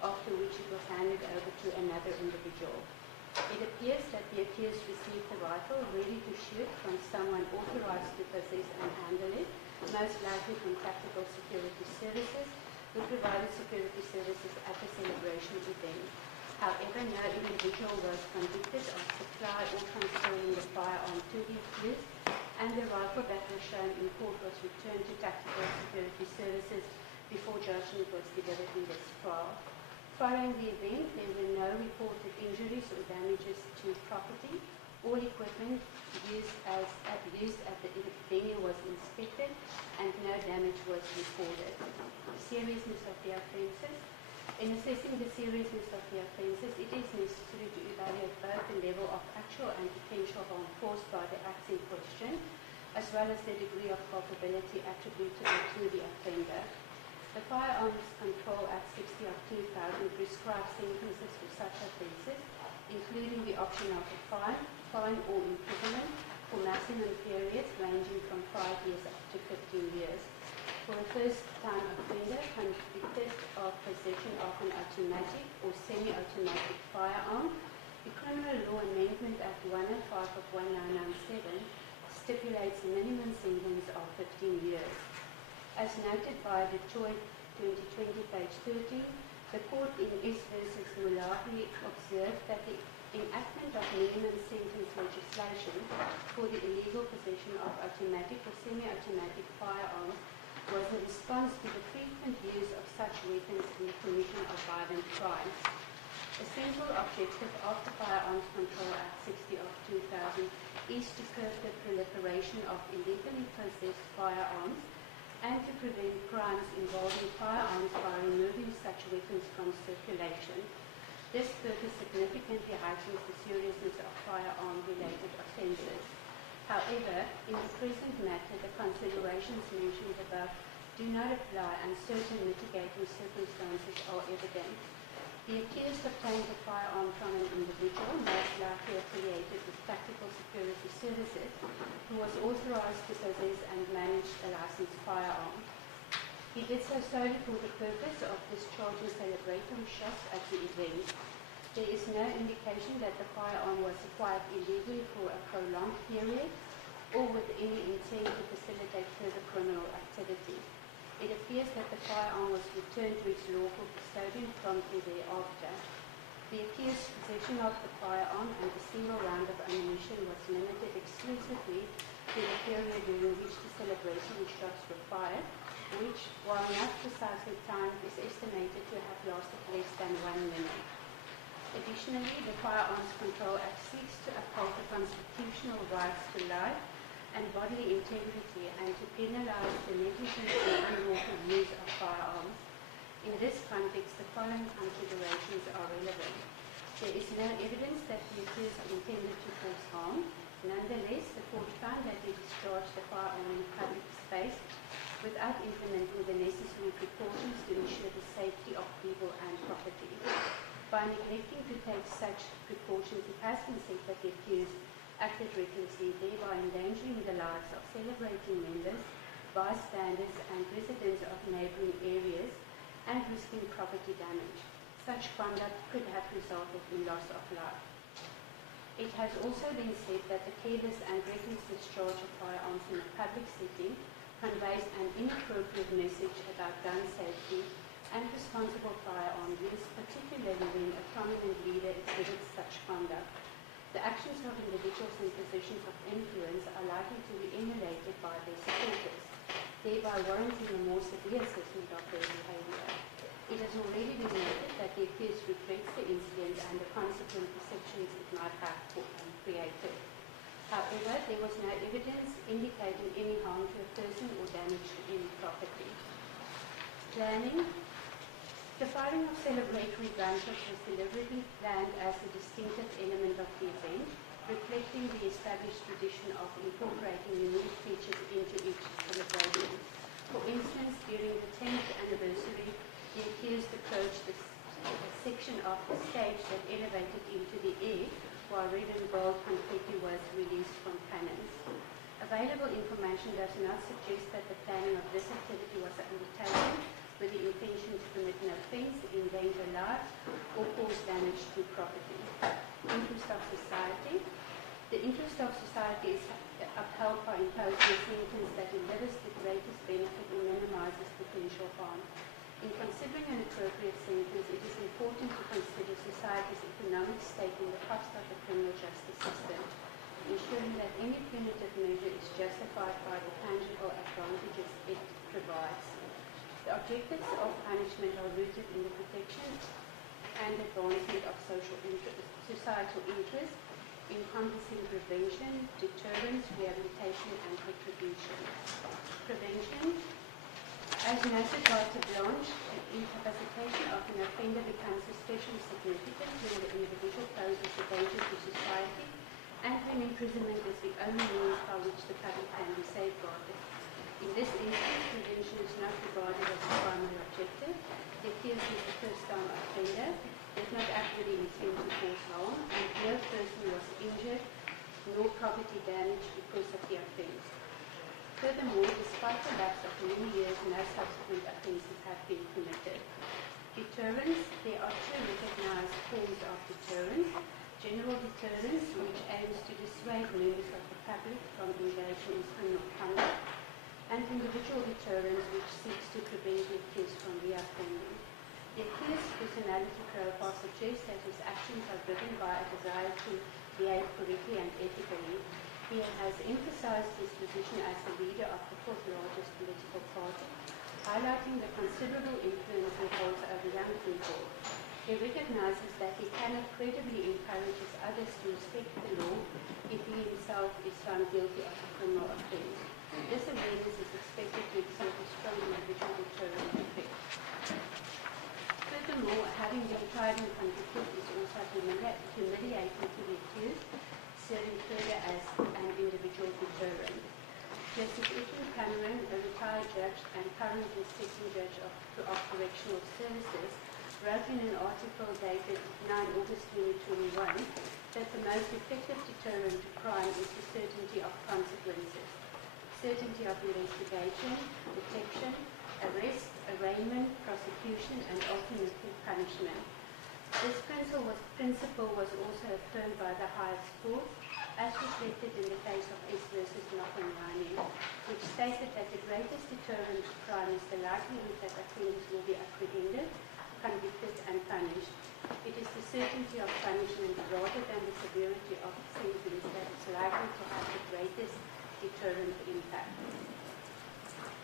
after which it was handed over to another individual. It appears that the accused received the rifle ready to shoot from someone authorized to possess and handle it, most likely from Tactical Security Services, who provided security services at the celebration event. However, no individual was convicted of supply or transferring the firearm to the accused, and the rifle that was shown in court was returned to Tactical Security Services before judgment was delivered in this trial. Following the event, there were no reported injuries or damages to property. All equipment used at the venue was inspected and no damage was reported. The seriousness of the offences. In assessing the seriousness of the offences, it is necessary to evaluate both the level of actual and potential harm caused by the acts in question, as well as the degree of culpability attributable to the offender. The Firearms Control Act 60 of 2000 prescribes sentences for such offences, including the option of a fine or imprisonment for maximum periods ranging from 5 years up to 15 years. For a first-time offender convicted of possession of an automatic or semi-automatic firearm, the Criminal Law Amendment Act 105 of 1997 stipulates a minimum sentence of 15 years. As noted by the Choi 2020, page 13, the court in S versus Mullahi observed that the enactment of minimum sentence legislation for the illegal possession of automatic or semi-automatic firearms was a response to the frequent use of such weapons in the commission of violent crimes. A central objective of the Firearms Control Act 60 of 2000 is to curb the proliferation of illegally possessed firearms and to prevent crimes involving firearms by removing such weapons from circulation. This purpose significantly heightens the seriousness of firearm-related offences. However, in the present matter, the considerations mentioned above do not apply and certain mitigating circumstances are evident. The accused obtained a firearm from an individual, most likely affiliated with Tactical Security Services, who was authorized to possess and manage a licensed firearm. He did so solely for the purpose of discharging celebratory shots at the event. There is no indication that the firearm was acquired illegally for a prolonged period or with any intent to facilitate further criminal activity. It appears that the firearm was returned to its lawful custodian promptly thereafter. The accused's possession of the firearm and a single round of ammunition was limited exclusively to the period during which the celebration shots were fired, which, while not precisely timed, is estimated to have lasted less than 1 minute. Additionally, the Firearms Control Act seeks to uphold the constitutional rights to life and bodily integrity and to penalize the negligent or unlawful use of firearms. In this context, the following considerations are relevant. There is no evidence that the accused intended to cause harm. Nonetheless, the court found that he discharged the firearm in public space without implementing the necessary precautions to ensure the safety of people and property. By neglecting to take such precautions, it has been said that the accused acted recklessly, thereby endangering the lives of celebrating members, bystanders and residents of neighbouring areas, and risking property damage. Such conduct could have resulted in loss of life. It has also been said that the careless and reckless discharge of firearms in a public setting conveys an inappropriate message about gun safety and responsible firearm use, particularly when a prominent leader exhibits such conduct. The actions of individuals in positions of influence are likely to be emulated by their supporters, thereby warranting a more severe assessment of their behaviour. It has already been noted that the accused regrets the incident and the consequent perceptions it might have created. However, there was no evidence indicating any harm to a person or damage to any property. Planning. The firing of celebratory gunshots was deliberately planned as a distinctive element of the event, reflecting the established tradition of incorporating unique features into each celebration. For instance, during the 10th anniversary, the accused approached a section of the stage that elevated into the air, while red and gold confetti was released from cannons. Available information does not suggest that the planning of this activity was undertaken with the intention to commit an offence, endanger lives, or cause damage to property. Interest of society. The interest of society is upheld by imposing a sentence that delivers the greatest benefit or minimises potential harm. In considering an appropriate sentence, it is important to consider society's economic state and the cost of the criminal justice system, ensuring that any punitive measure is justified by the tangible advantages it provides. The objectives of punishment are rooted in the protection and advancement of societal interests, encompassing prevention, deterrence, rehabilitation, and retribution. Prevention. As noted by Blanche, the incapacitation of an offender becomes especially significant when the individual poses a danger to society and when imprisonment is the only means by which the public can be safeguarded. In this instance, prevention is not regarded as a primary objective. The accused is a first-time offender, did not actively intend to cause harm, and no person was injured nor property damaged because of the offence. Furthermore, despite the lapse of many years, no subsequent offences have been committed. Deterrence. There are two recognised forms of deterrence. General deterrence, which aims to dissuade members of the public from engaging in criminal conduct, and individual deterrence, which seeks to prevent the accused from reoffending. The accused's personality profile suggests that his actions are driven by a desire to behave correctly and ethically. He has emphasized his position as the leader of the fourth largest political party, highlighting the considerable influence he holds over young people. He recognizes that he cannot credibly encourage others to respect the law if he himself is found guilty of a criminal offence. This awareness is expected to exert a strong individual deterrent effect. Furthermore, having been tried and convicted is also humiliating to the accused, serving further as an individual deterrent. Justice 𝐬𝐿𝐫𝐿, a retired judge and currently sitting judge of Correctional Services, wrote in an article dated 9 August 2021 that the most effective deterrent to crime is the certainty of consequences. Certainty of investigation, detection, arrest, arraignment, prosecution, and ultimately punishment. This principle was also affirmed by the highest court, as reflected in the case of S versus 𝐼𝐻, which stated that the greatest deterrent to crime is the likelihood that offenders will be apprehended, convicted, and punished. It is the certainty of punishment rather than the severity of the sentence that is likely to have the greatest deterrent impact.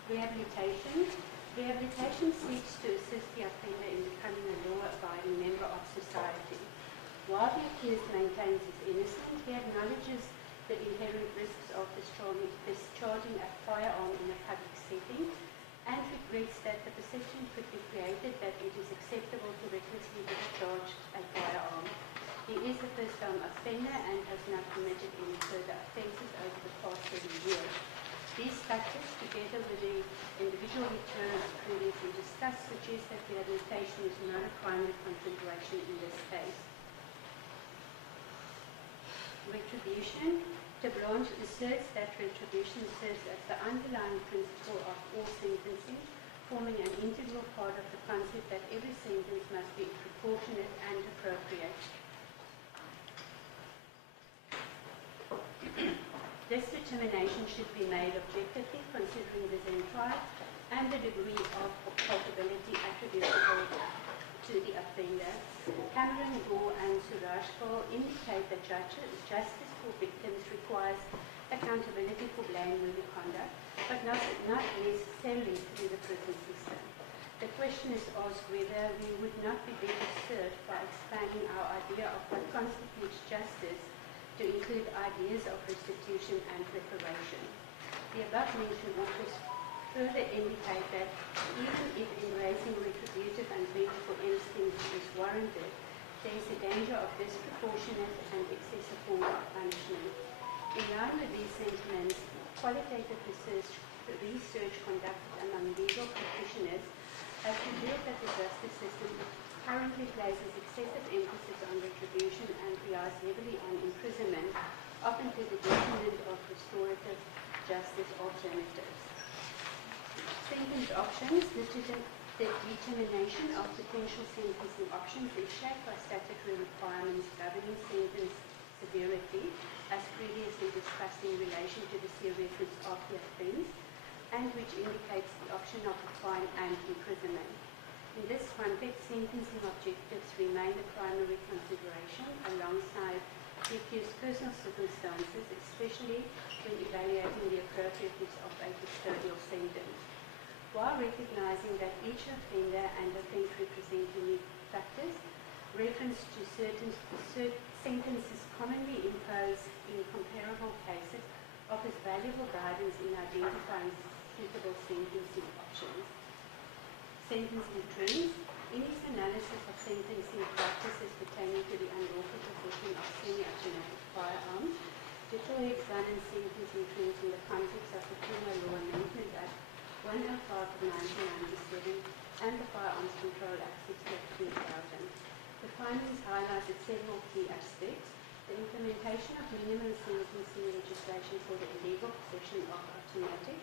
Rehabilitation. Rehabilitation seeks to assist the offender in becoming a law-abiding member of society. While the accused maintains his innocence, he acknowledges the inherent risks of discharging a firearm in a public setting and regrets that the perception could be created that it is acceptable to recklessly discharge a firearm. He is a first-time offender and has not committed any further offences over the past 7 years. These factors, together with the individual deterrence previously discussed, suggest that rehabilitation is not a primary consideration in this case. Retribution. De Blanche asserts that retribution serves as the underlying principle of all sentencing, forming an integral part of the concept that every sentence must be proportionate and appropriate. This determination should be made objectively, considering the trial and the degree of culpability attributable to the offender. Cameron, Gore, and 𝐟𝐨𝐫𝐿 indicate that justice for victims requires accountability for blameworthy conduct, but not necessarily through the prison system. The question is asked whether we would not be better served by expanding our idea of what constitutes justice to include ideas of restitution and reparation. The above-mentioned authors further indicate that even if embracing retributive and vengeful instincts is warranted, there is a danger of disproportionate and excessive form of punishment. In line with these sentiments, qualitative research conducted among legal practitioners has revealed that the justice system currently places excessive emphasis on retribution and relies heavily on imprisonment, often to the detriment of restorative justice alternatives. Sentence options. The determination of potential sentencing options is shaped by statutory requirements governing sentence severity, as previously discussed in relation to the seriousness of the offence, and which indicates the option of a fine and imprisonment. In this context, sentencing objectives remain the primary consideration alongside the accused's personal circumstances, especially when evaluating the appropriateness of a custodial sentence. While recognizing that each offender and offence represent unique factors, reference to certain sentences commonly imposed in comparable cases offers valuable guidance in identifying suitable sentencing options. Sentencing trends. In its analysis of sentencing practices pertaining to the unlawful possession of semi-automatic firearms, the 𝐬𝐻-𝐬𝐻𝐫𝐞 sentencing trends in the context of the Criminal Law Amendment Act 105 of 1997 and the Firearms Control Act 60 of 2000. The findings highlighted several key aspects: the implementation of minimum sentencing legislation for the illegal possession of automatic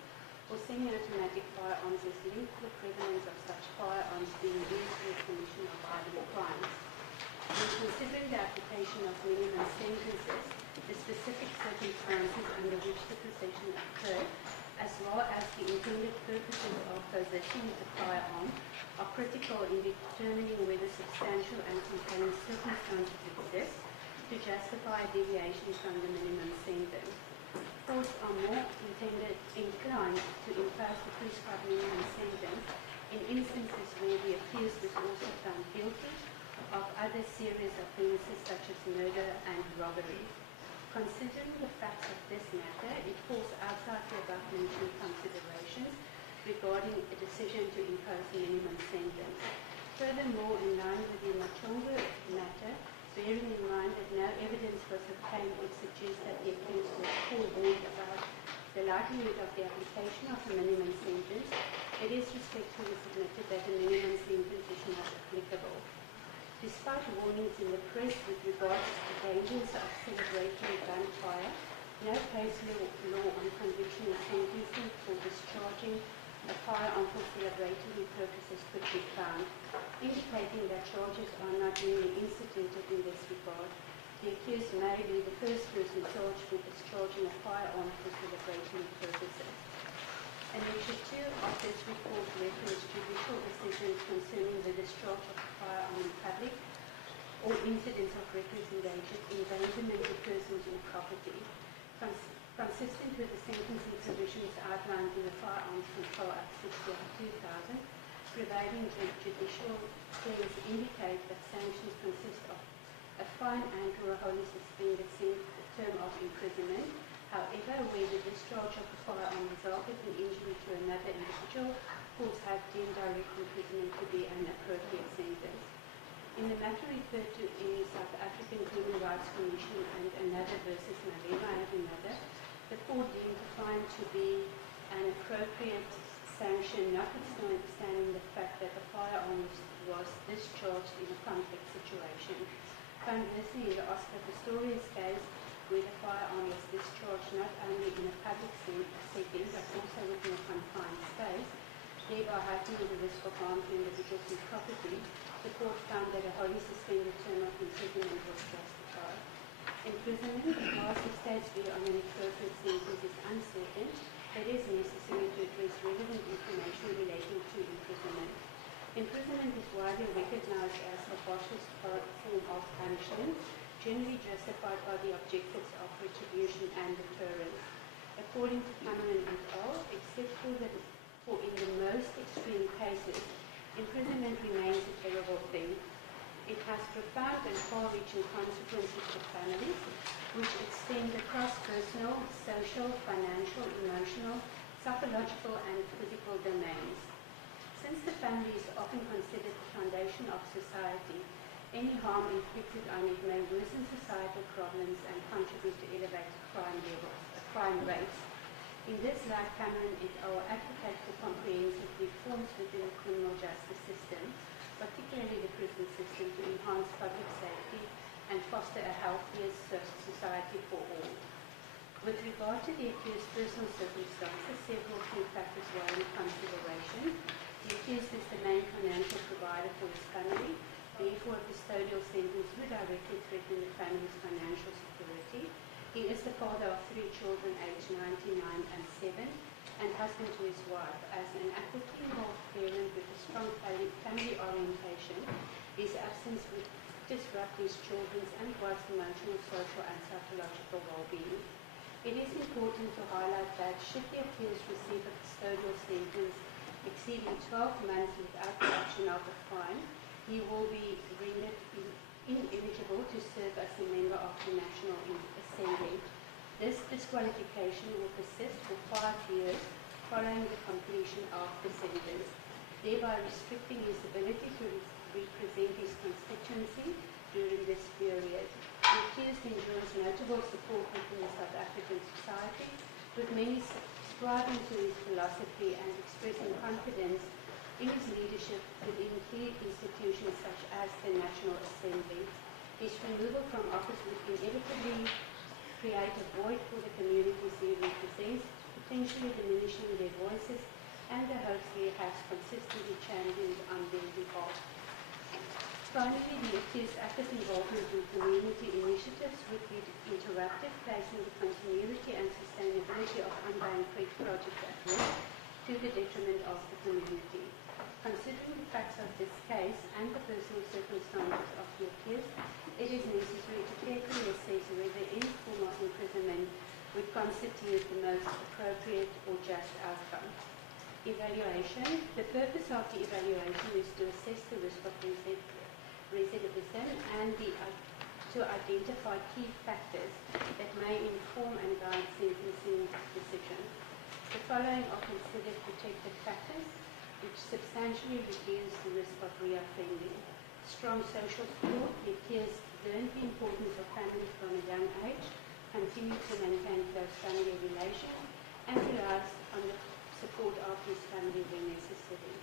or semi-automatic firearms is linked to the prevalence of such firearms being used in the commission of violent crimes. When considering the application of minimum sentences, the specific circumstances under which the possession occurred, as well as the intended purposes of possessing the firearm, are critical in determining whether substantial and compelling circumstances exist to justify a deviation from the minimum sentence. Courts are more inclined to impose the prescribed minimum sentence in instances where the accused is also found guilty of other serious offences such as murder and robbery. Considering the facts of this matter, it falls outside the above-mentioned considerations regarding a decision to impose a minimum sentence. Furthermore, in line with the 𝐬𝐻-𝐬𝐻𝐫𝐞 matter, bearing in mind that no evidence was obtained which suggests that the accused was forewarned about the likelihood of the application of a minimum sentence, it is respectfully submitted that a minimum sentence is not applicable. Despite warnings in the press with regards to the dangers of celebratory gunfire, no case law on conviction or sentencing for discharging a firearm for celebratory purposes could be found, indicating that charges are not merely instituted in this regard. The accused may be the first person charged with discharging a firearm for celebratory purposes. Annexure 2 of this report referenced judicial decisions concerning the discharge of a firearm in public or incidents of reckless endangerment of persons or property. Consistent with the sentencing provisions outlined in the Firearms Control Act 60 of 2000, prevailing judicial claims indicate that sanctions consist of a fine and/or a wholly suspended term of imprisonment. However, where the discharge of a firearm resulted in injury to another individual, courts have deemed direct imprisonment to be an appropriate sentence. In the matter referred to in the South African Human Rights Commission and another versus Malema and another, the court deemed the fine to be an appropriate sanction, notwithstanding the fact that the firearm was discharged in a conflict situation. Conversely, in the Oscar Pistorius case, where the firearm was discharged not only in a public setting but also within a confined space, thereby heightening the risk of harm to individuals and property, the court found that a wholly suspended term of imprisonment was justified. Imprisonment, whilst the state's view on an appropriate sentence is uncertain, it is necessary to address relevant information relating to imprisonment. Imprisonment is widely recognized as the harshest form of punishment, generally justified by the objectives of retribution and deterrence. According to Cameron et al., except for in the most extreme cases, imprisonment remains a terrible thing. It has profound and far-reaching consequences for families, which extend across personal, social, financial, emotional, psychological, and physical domains. Since the family is often considered the foundation of society, any harm inflicted on it may worsen societal problems and contribute to elevated crime rates. In this light, Cameron et al. Advocate for comprehensive reforms within the criminal justice system, particularly the prison system, to enhance public safety and foster a healthier society for all. With regard to the accused's personal circumstances, several key factors were in consideration. The accused is the main financial provider for his family. Therefore, a custodial sentence would directly threaten the family's financial security. He is the father of 3 children aged 9, 9, and 7, and husband to his wife. As an actively involved parent with a strong family orientation, his absence would disrupt his children's and wife's emotional, social, and psychological well-being. It is important to highlight that should the accused receive a custodial sentence exceeding 12 months without the option of a fine, he will be rendered ineligible to serve as a member of the National Assembly. This disqualification will persist for 5 years following the completion of the sentence, thereby restricting his ability to represent his constituency during this period. The accused enjoys notable support within the South African society, with many subscribing to his philosophy and expressing confidence in his leadership within key institutions such as the National Assembly. His removal from office would inevitably create a void for the communities he represents, potentially diminishing their voices and the hopes he has consistently championed on their behalf. Finally, the accused's active involvement in community initiatives would be interrupted, placing the continuity and sustainability of ongoing projects at risk to the detriment of the community. Considering the facts of this case and the personal circumstances of the accused, it is necessary to carefully assess whether any form of imprisonment would constitute the most appropriate or just outcome. Evaluation. The purpose of the evaluation is to assess the risk of recidivism and to identify key factors that may inform and guide sentencing decisions. The following are considered protective factors which substantially reduce the risk of reoffending. Strong social support. The accused learned the importance of family from a young age, continued to maintain close family relations, and relies on the support of his family when necessary.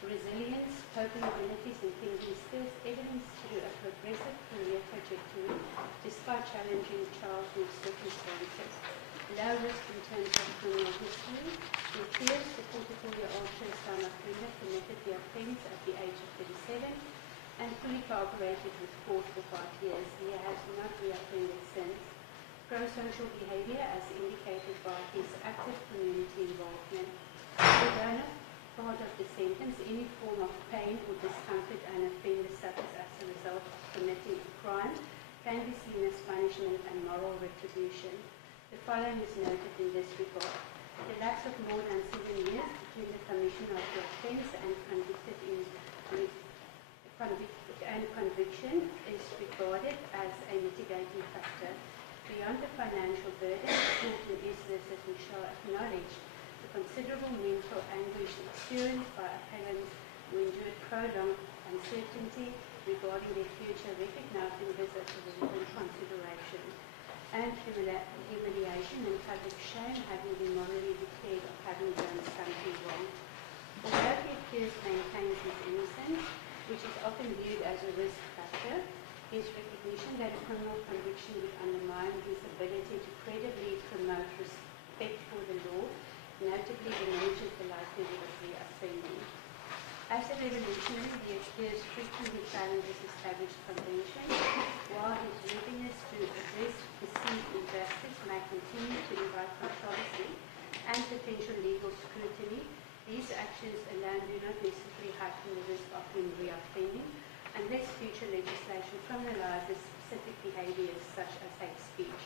Resilience, coping abilities, and thinking skills evidenced through a progressive career trajectory despite challenging childhood circumstances. Low risk in terms of criminal history. The accused, the 44-year-old son of Brenda, committed the offence at the age of 37 and fully cooperated with court for 5 years. He has not reoffended since. Pro-social behaviour as indicated by his active community involvement. The donor part of the sentence, any form of pain or discomfort an offender suffers as a result of committing a crime can be seen as punishment and moral retribution. The following is noted in this regard. The lapse of more than 7 years between the commission of the offence and conviction is regarded as a mitigating factor. Beyond the financial burden, the 𝐬𝐮𝐬𝐜𝐫𝐢 shall acknowledge the considerable mental anguish experienced by appellants who endured prolonged uncertainty regarding their future, recognizing this as a relevant consideration, and humiliation and public shame having been morally declared of having done something wrong. Although the accused maintains his innocence, which is often viewed as a risk factor, his recognition that a criminal conviction would undermine his ability Post-revolutionary, the accused frequently challenges established conventions, while his readiness to address perceived injustice may continue to invite controversy and potential legal scrutiny. These actions alone do not necessarily heighten the risk of him reoffending, unless future legislation criminalizes specific behaviors such as hate speech.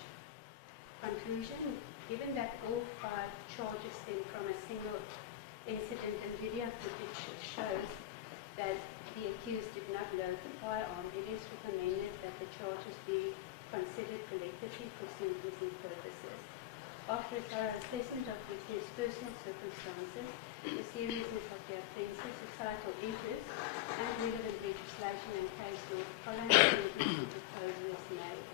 Conclusion: given that all 5 charges stem from a single incident and video footage shows that the accused did not load the firearm, it is recommended that the charges be considered collectively for sentencing purposes. After a thorough assessment of the accused's personal circumstances, the seriousness of the offences, societal interests, and relevant legislation and case law, following the sentencing proposal is made.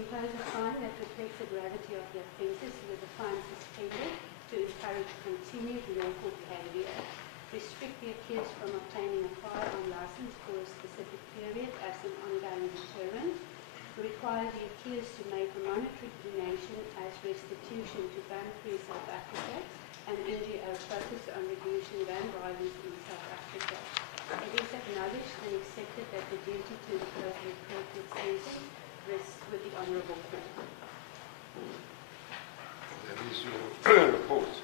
Impose a fine that reflects the gravity of the offences, with the fine suspended to encourage continued lawful behaviour. Restrict the accused from obtaining a firearm licence for a specific period as an ongoing deterrent. Require the accused to make a monetary donation as restitution to Gun Free South Africa, an NGO focused on reducing gun violence in South Africa. It is acknowledged and accepted that the duty to impose the appropriate sentence rests with the Honourable Court. That is your report.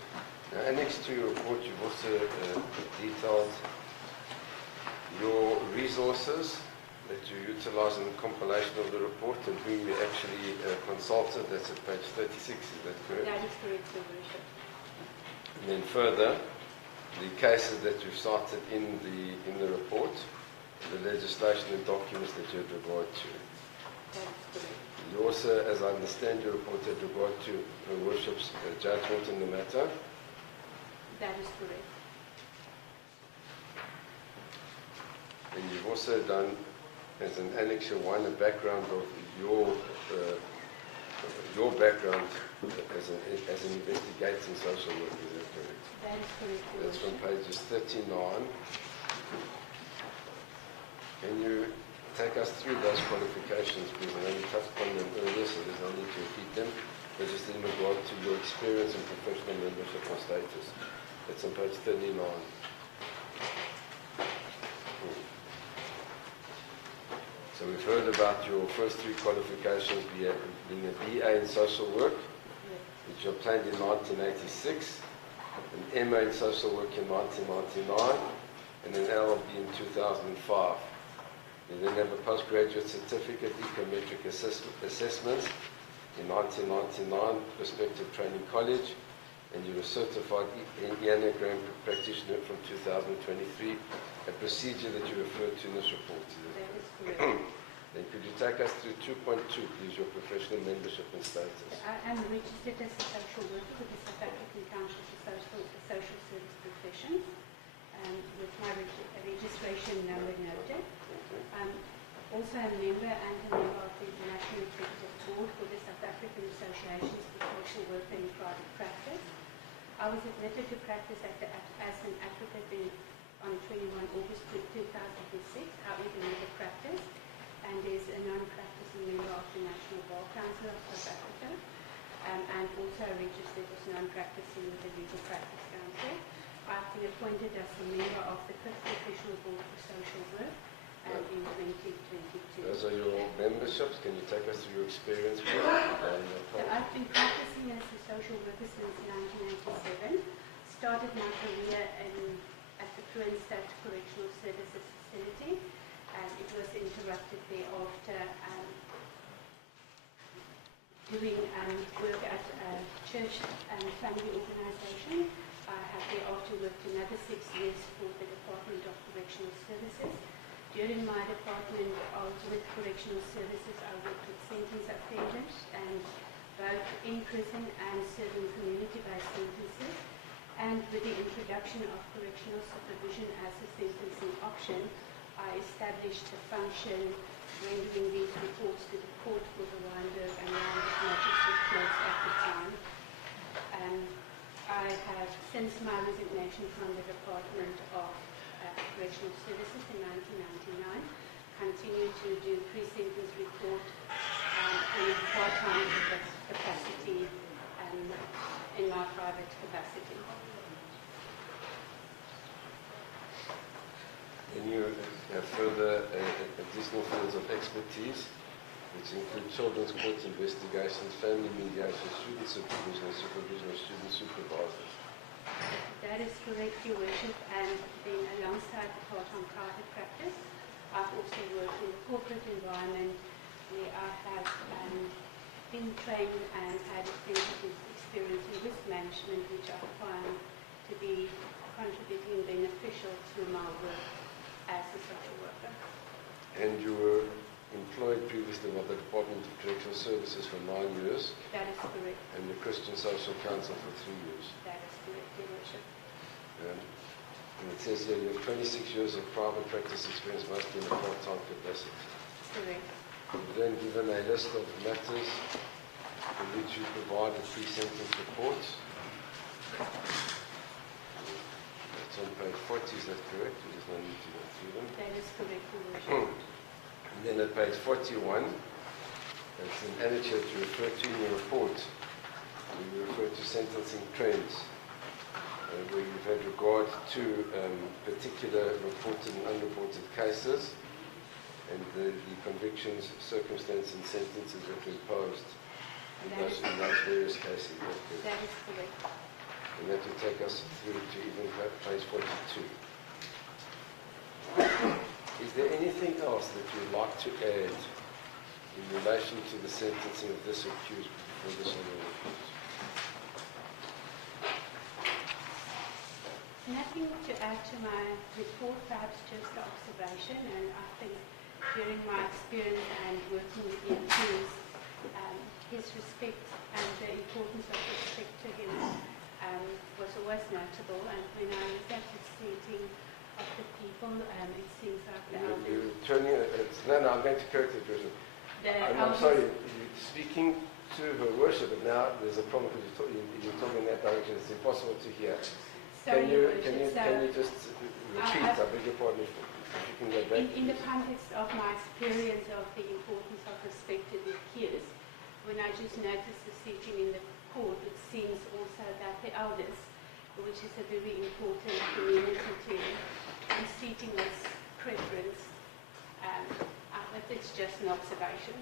Now, annexed to your report, you've also detailed your resources that you utilize in the compilation of the report and whom you actually consulted. That's at page 36, is that correct? That is correct, Your Worship. And then further, the cases that you've cited in the report, the legislation and documents that you had regard to. That is correct. You also, as I understand your report, had regard to Her Worship's judgment in the matter. That is correct. And you've also done, as an Annexure 1, a background of your background as an investigating social worker. Is that correct? That is correct, Your That's from Worship. pages 39. Can you take us through those qualifications, because I know you touched on them earlier, so there's no need to repeat them, but just in regard to your experience and professional membership or status. That's on page 39. So we've heard about your first 3 qualifications being a BA in social work, which you obtained in 1986, an MA in social work in 1999, and an LLB in 2005. You then have a postgraduate certificate, econometric assessments in 1999, Prospective Training College, and you're a certified 𝐸𝐻𝐸𝐿 practitioner from 2023, a procedure that you referred to in this report. That is correct. Then could you take us through 2.2, please, your professional membership and status? I am registered as a social worker with the South African Council for Social Service Professions, with my registration number noted. I'm also a member and a member of the International Executive Board for the South African Associations for Social Work in Private Practice. I was admitted to practice as an advocate on 21 August 2006, however, never practiced, and is a non-practicing member of the National Bar Council of South Africa, and also registered as non-practicing with the Legal Practice Council. I've been appointed as a member of the 5th Professional Board for Social Work in 2022. Those are your memberships. Can you take us through your experience with So I've been practicing as a social worker since 1987. Started my career at the Kroonstad Correctional Services Facility, and it was interrupted thereafter doing work at a church and family organisation. I have thereafter worked another 6 years for the Department of Correctional Services. During my department with Correctional Services, I worked with sentence offenders, and both in prison and serving community-based sentences. And with the introduction of correctional supervision as a sentencing option, I established the function rendering these reports to the court for the Randburg and Randburg magistrate courts at the time. I have, since my resignation from the Department of Correctional Services in 1999, continued to do pre-sentence report in a part-time capacity in my private capacity. have further additional fields of expertise, which include children's court investigations, family mediation, student supervision, and supervision of student supervisors. That is correct, Your Worship, and then alongside the part on private practice, I've also worked in the corporate environment where I have been trained and had extensive experience in risk management, which I find to be contributing and beneficial to my work as a social worker. And you were employed previously by the Department of Correctional Services for 9 years. That is correct. And the Christian Social Council for 3 years. That is correct, Your Worship. And it says here you have 26 years of private practice experience, mostly in a part-time capacity. Correct. You've then given a list of matters for which you provided pre-sentence reports. That's on page 40, is that correct? There's no need to go through them. That is correct, Your Worship. And then at page 41, that's an annotate you refer to in your report. You refer to sentencing trends, where you've had regard to particular reported and unreported cases, and the convictions, circumstances, and sentences that were imposed in those various cases. That is correct. And that will take us through to even page 42. Is there anything else that you'd like to add in relation to the sentencing of this accused before this honourable court? Nothing to add to my report, perhaps just the observation, and I think during my experience and working with the accused, his respect and the importance of respect to him was always notable, and when I looked at the seating of the people, it seems like the elders... No, I'm going to correct it, Worship. I'm sorry, you're speaking to her worship, but now there's a problem because you're talking in that direction. It's impossible to hear. Can you just repeat? I beg your pardon if you can go back. In the context of my experience of the importance of respect to the accused, when I just noticed the seating in the court, it seems also that the elders, which is a very important community to him, and seating was preference. But it's just an observation,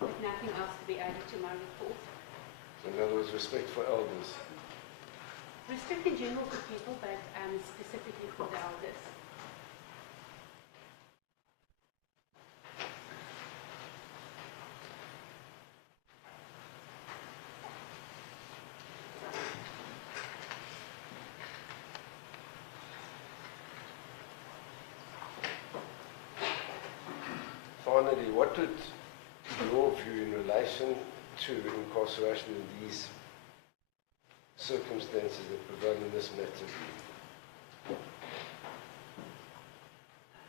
with nothing else to be added to my report. In other words, respect for elders. Respect in general for people, but specifically for the elders. Finally, what would your view in relation to incarceration in these circumstances that prevail in this matter be?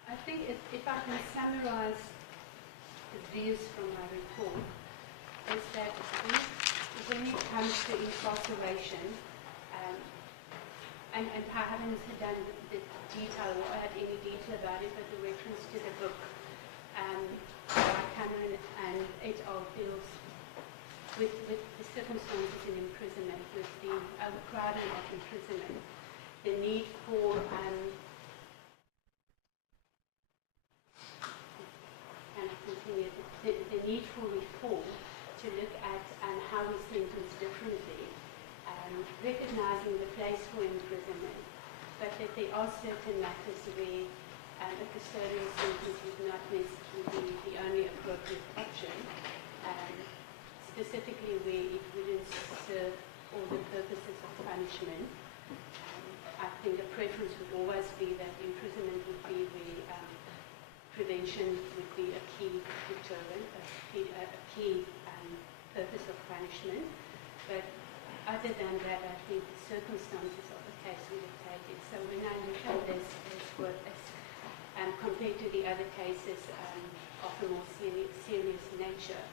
I think if I can summarize the views from my report, is that when it comes to incarceration, and I haven't done the detail or add any detail about it, but the reference to the book by Cameron and et al. Deals with the circumstances in imprisonment, with the overcrowding of imprisonment, the need for the need for reform to look at how we sentence differently, recognizing the place for imprisonment, but that there are certain matters where a custodial sentence would not necessarily be the only appropriate option, specifically where it wouldn't serve all the purposes of punishment. I think the preference would always be that imprisonment would be where prevention would be a key deterrent, a key purpose of punishment. But other than that, I think the circumstances of the case would dictate it. So when I look at this work compared to the other cases of a more serious nature,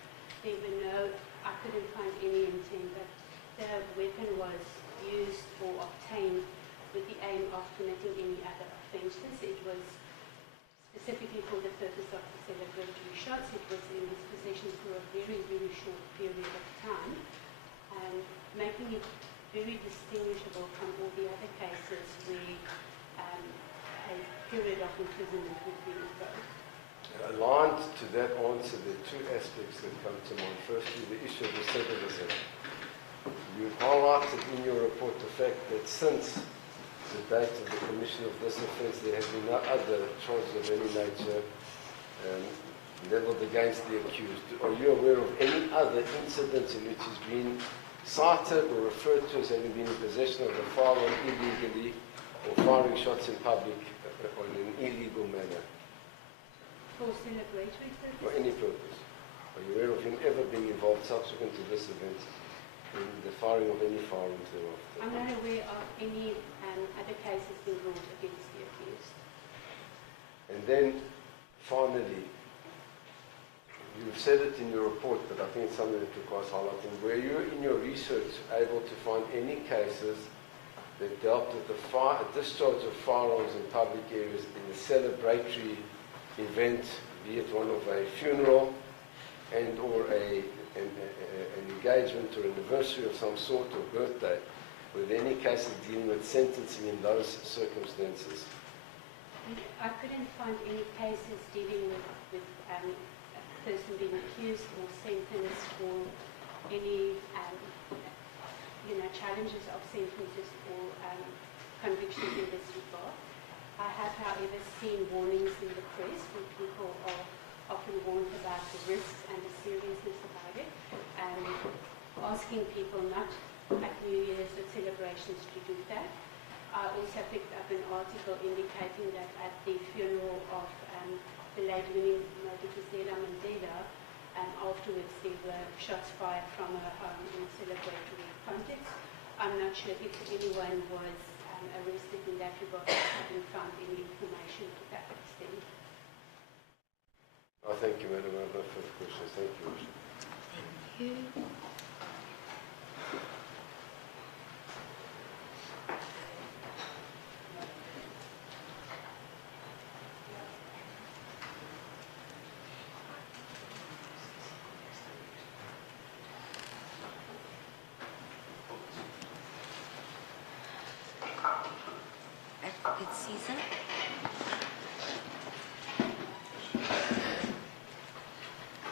there were I couldn't find any intent that the weapon was used or obtained with the aim of committing any other offences. It was specifically for the purpose of the celebratory shots. It was in his possession for a very, very short period of time, and making it very distinguishable from all the other cases where a period of imprisonment would be imposed. that answer, there are two aspects that come to mind. Firstly, the issue of recidivism. You highlighted in your report the fact that since the date of the commission of this offence, there have been no other charges of any nature leveled against the accused. Are you aware of any other incidents in which he's been cited or referred to as having been in possession of a firearm illegally or firing shots in public in an illegal manner? For celebratory purposes? For any purpose. Are you aware of him ever being involved subsequent to this event in the firing of any firearms thereafter? I'm not aware of any other cases being brought against the accused. And then, finally, you've said it in your report, but I think it's something that requires highlighting. Were you, in your research, able to find any cases that dealt with the discharge of firearms in public areas in a celebratory event, be it one of a funeral and or an engagement or anniversary of some sort or birthday? Were there any cases dealing with sentencing in those circumstances? I couldn't find any cases dealing with a person being accused or sentenced or any challenges of sentences or convictions in this regard. I have, however, seen warnings in the press where people are often warned about the risks and the seriousness about it, and asking people not at New Year's or celebrations to do that. I also picked up an article indicating that at the funeral of the late winning 𝐬𝐻𝐫𝐞𝐻 afterwards there were shots fired from her home in a celebratory context. I'm not sure if anyone was arrested in that regard. I haven't found any information to that extent. Thank you, Madam. I have no further questions. Thank you. Thank you. 𝐶𝐸𝐵𝐿.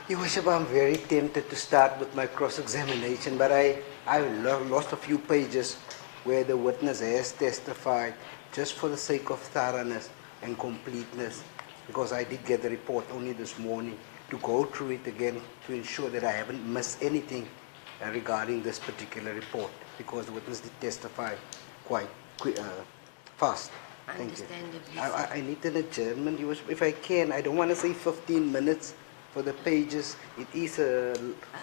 Your Worship, I'm very tempted to start with my cross-examination, but I lost a few pages where the witness has testified just for the sake of thoroughness and completeness, because I did get the report only this morning, to go through it again to ensure that I haven't missed anything regarding this particular report, because the witness did testify quite fast. Thank you. I need an adjournment, Your Worship. If I can, I don't want to say 15 minutes for the pages. It is a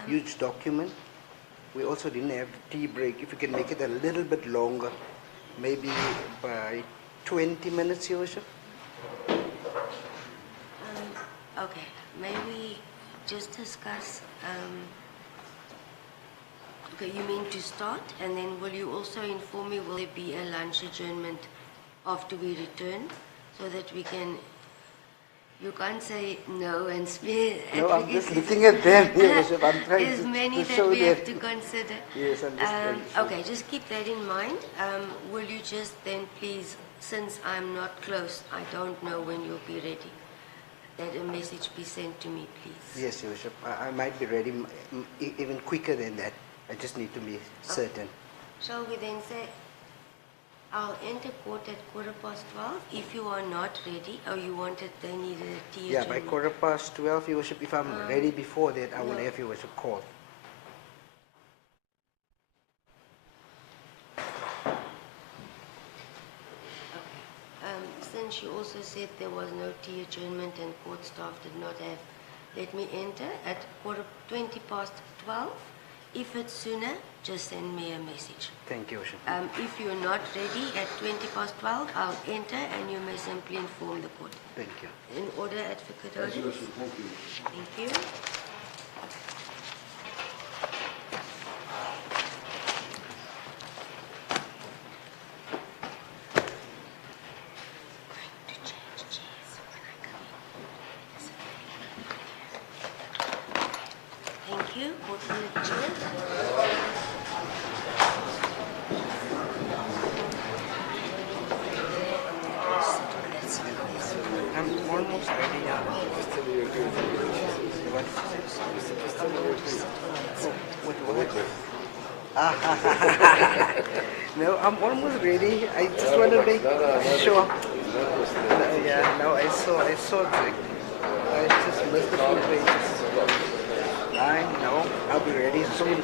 huge document. We also didn't have the tea break. If you can make it a little bit longer, maybe by 20 minutes, Your Worship. Okay, may we just discuss, okay, you mean to start, and then will you also inform me, will there be a lunch adjournment after we return, so that we can, you can't say no and spare. No, I'm just looking at them, Your Worship. I'm trying There's many to that show we them. have to consider. Yes, I'm just trying to show. Okay, just keep that in mind. Will you just then please, since I'm not close, I don't know when you'll be ready, that a message be sent to me, please. Yes, Your Worship. I might be ready even quicker than that. I just need to be certain. Shall we then say, I'll enter court at 12:15. If you are not ready, or you wanted, they needed a tea Yeah, by adjournment. 12:15, Your Worship. If I'm ready before that, I will no. have Your Worship call. Since you also said there was no tea adjournment and court staff did not have, let me enter at 12:20. If it's sooner, just send me a message. Thank you, Your Worship. If you're not ready at 12:20, I'll enter and you may simply inform the court. Thank you. In order, Advocate Thank you, Hodges. Worship. Thank you. Thank you. Thank you. Court will adjourn. I'm almost ready now. Just tell me you're good. What? No, I'm almost ready. I just want to make sure. Yeah, no, I saw it. I just missed a few pages. I know. I'll be ready soon.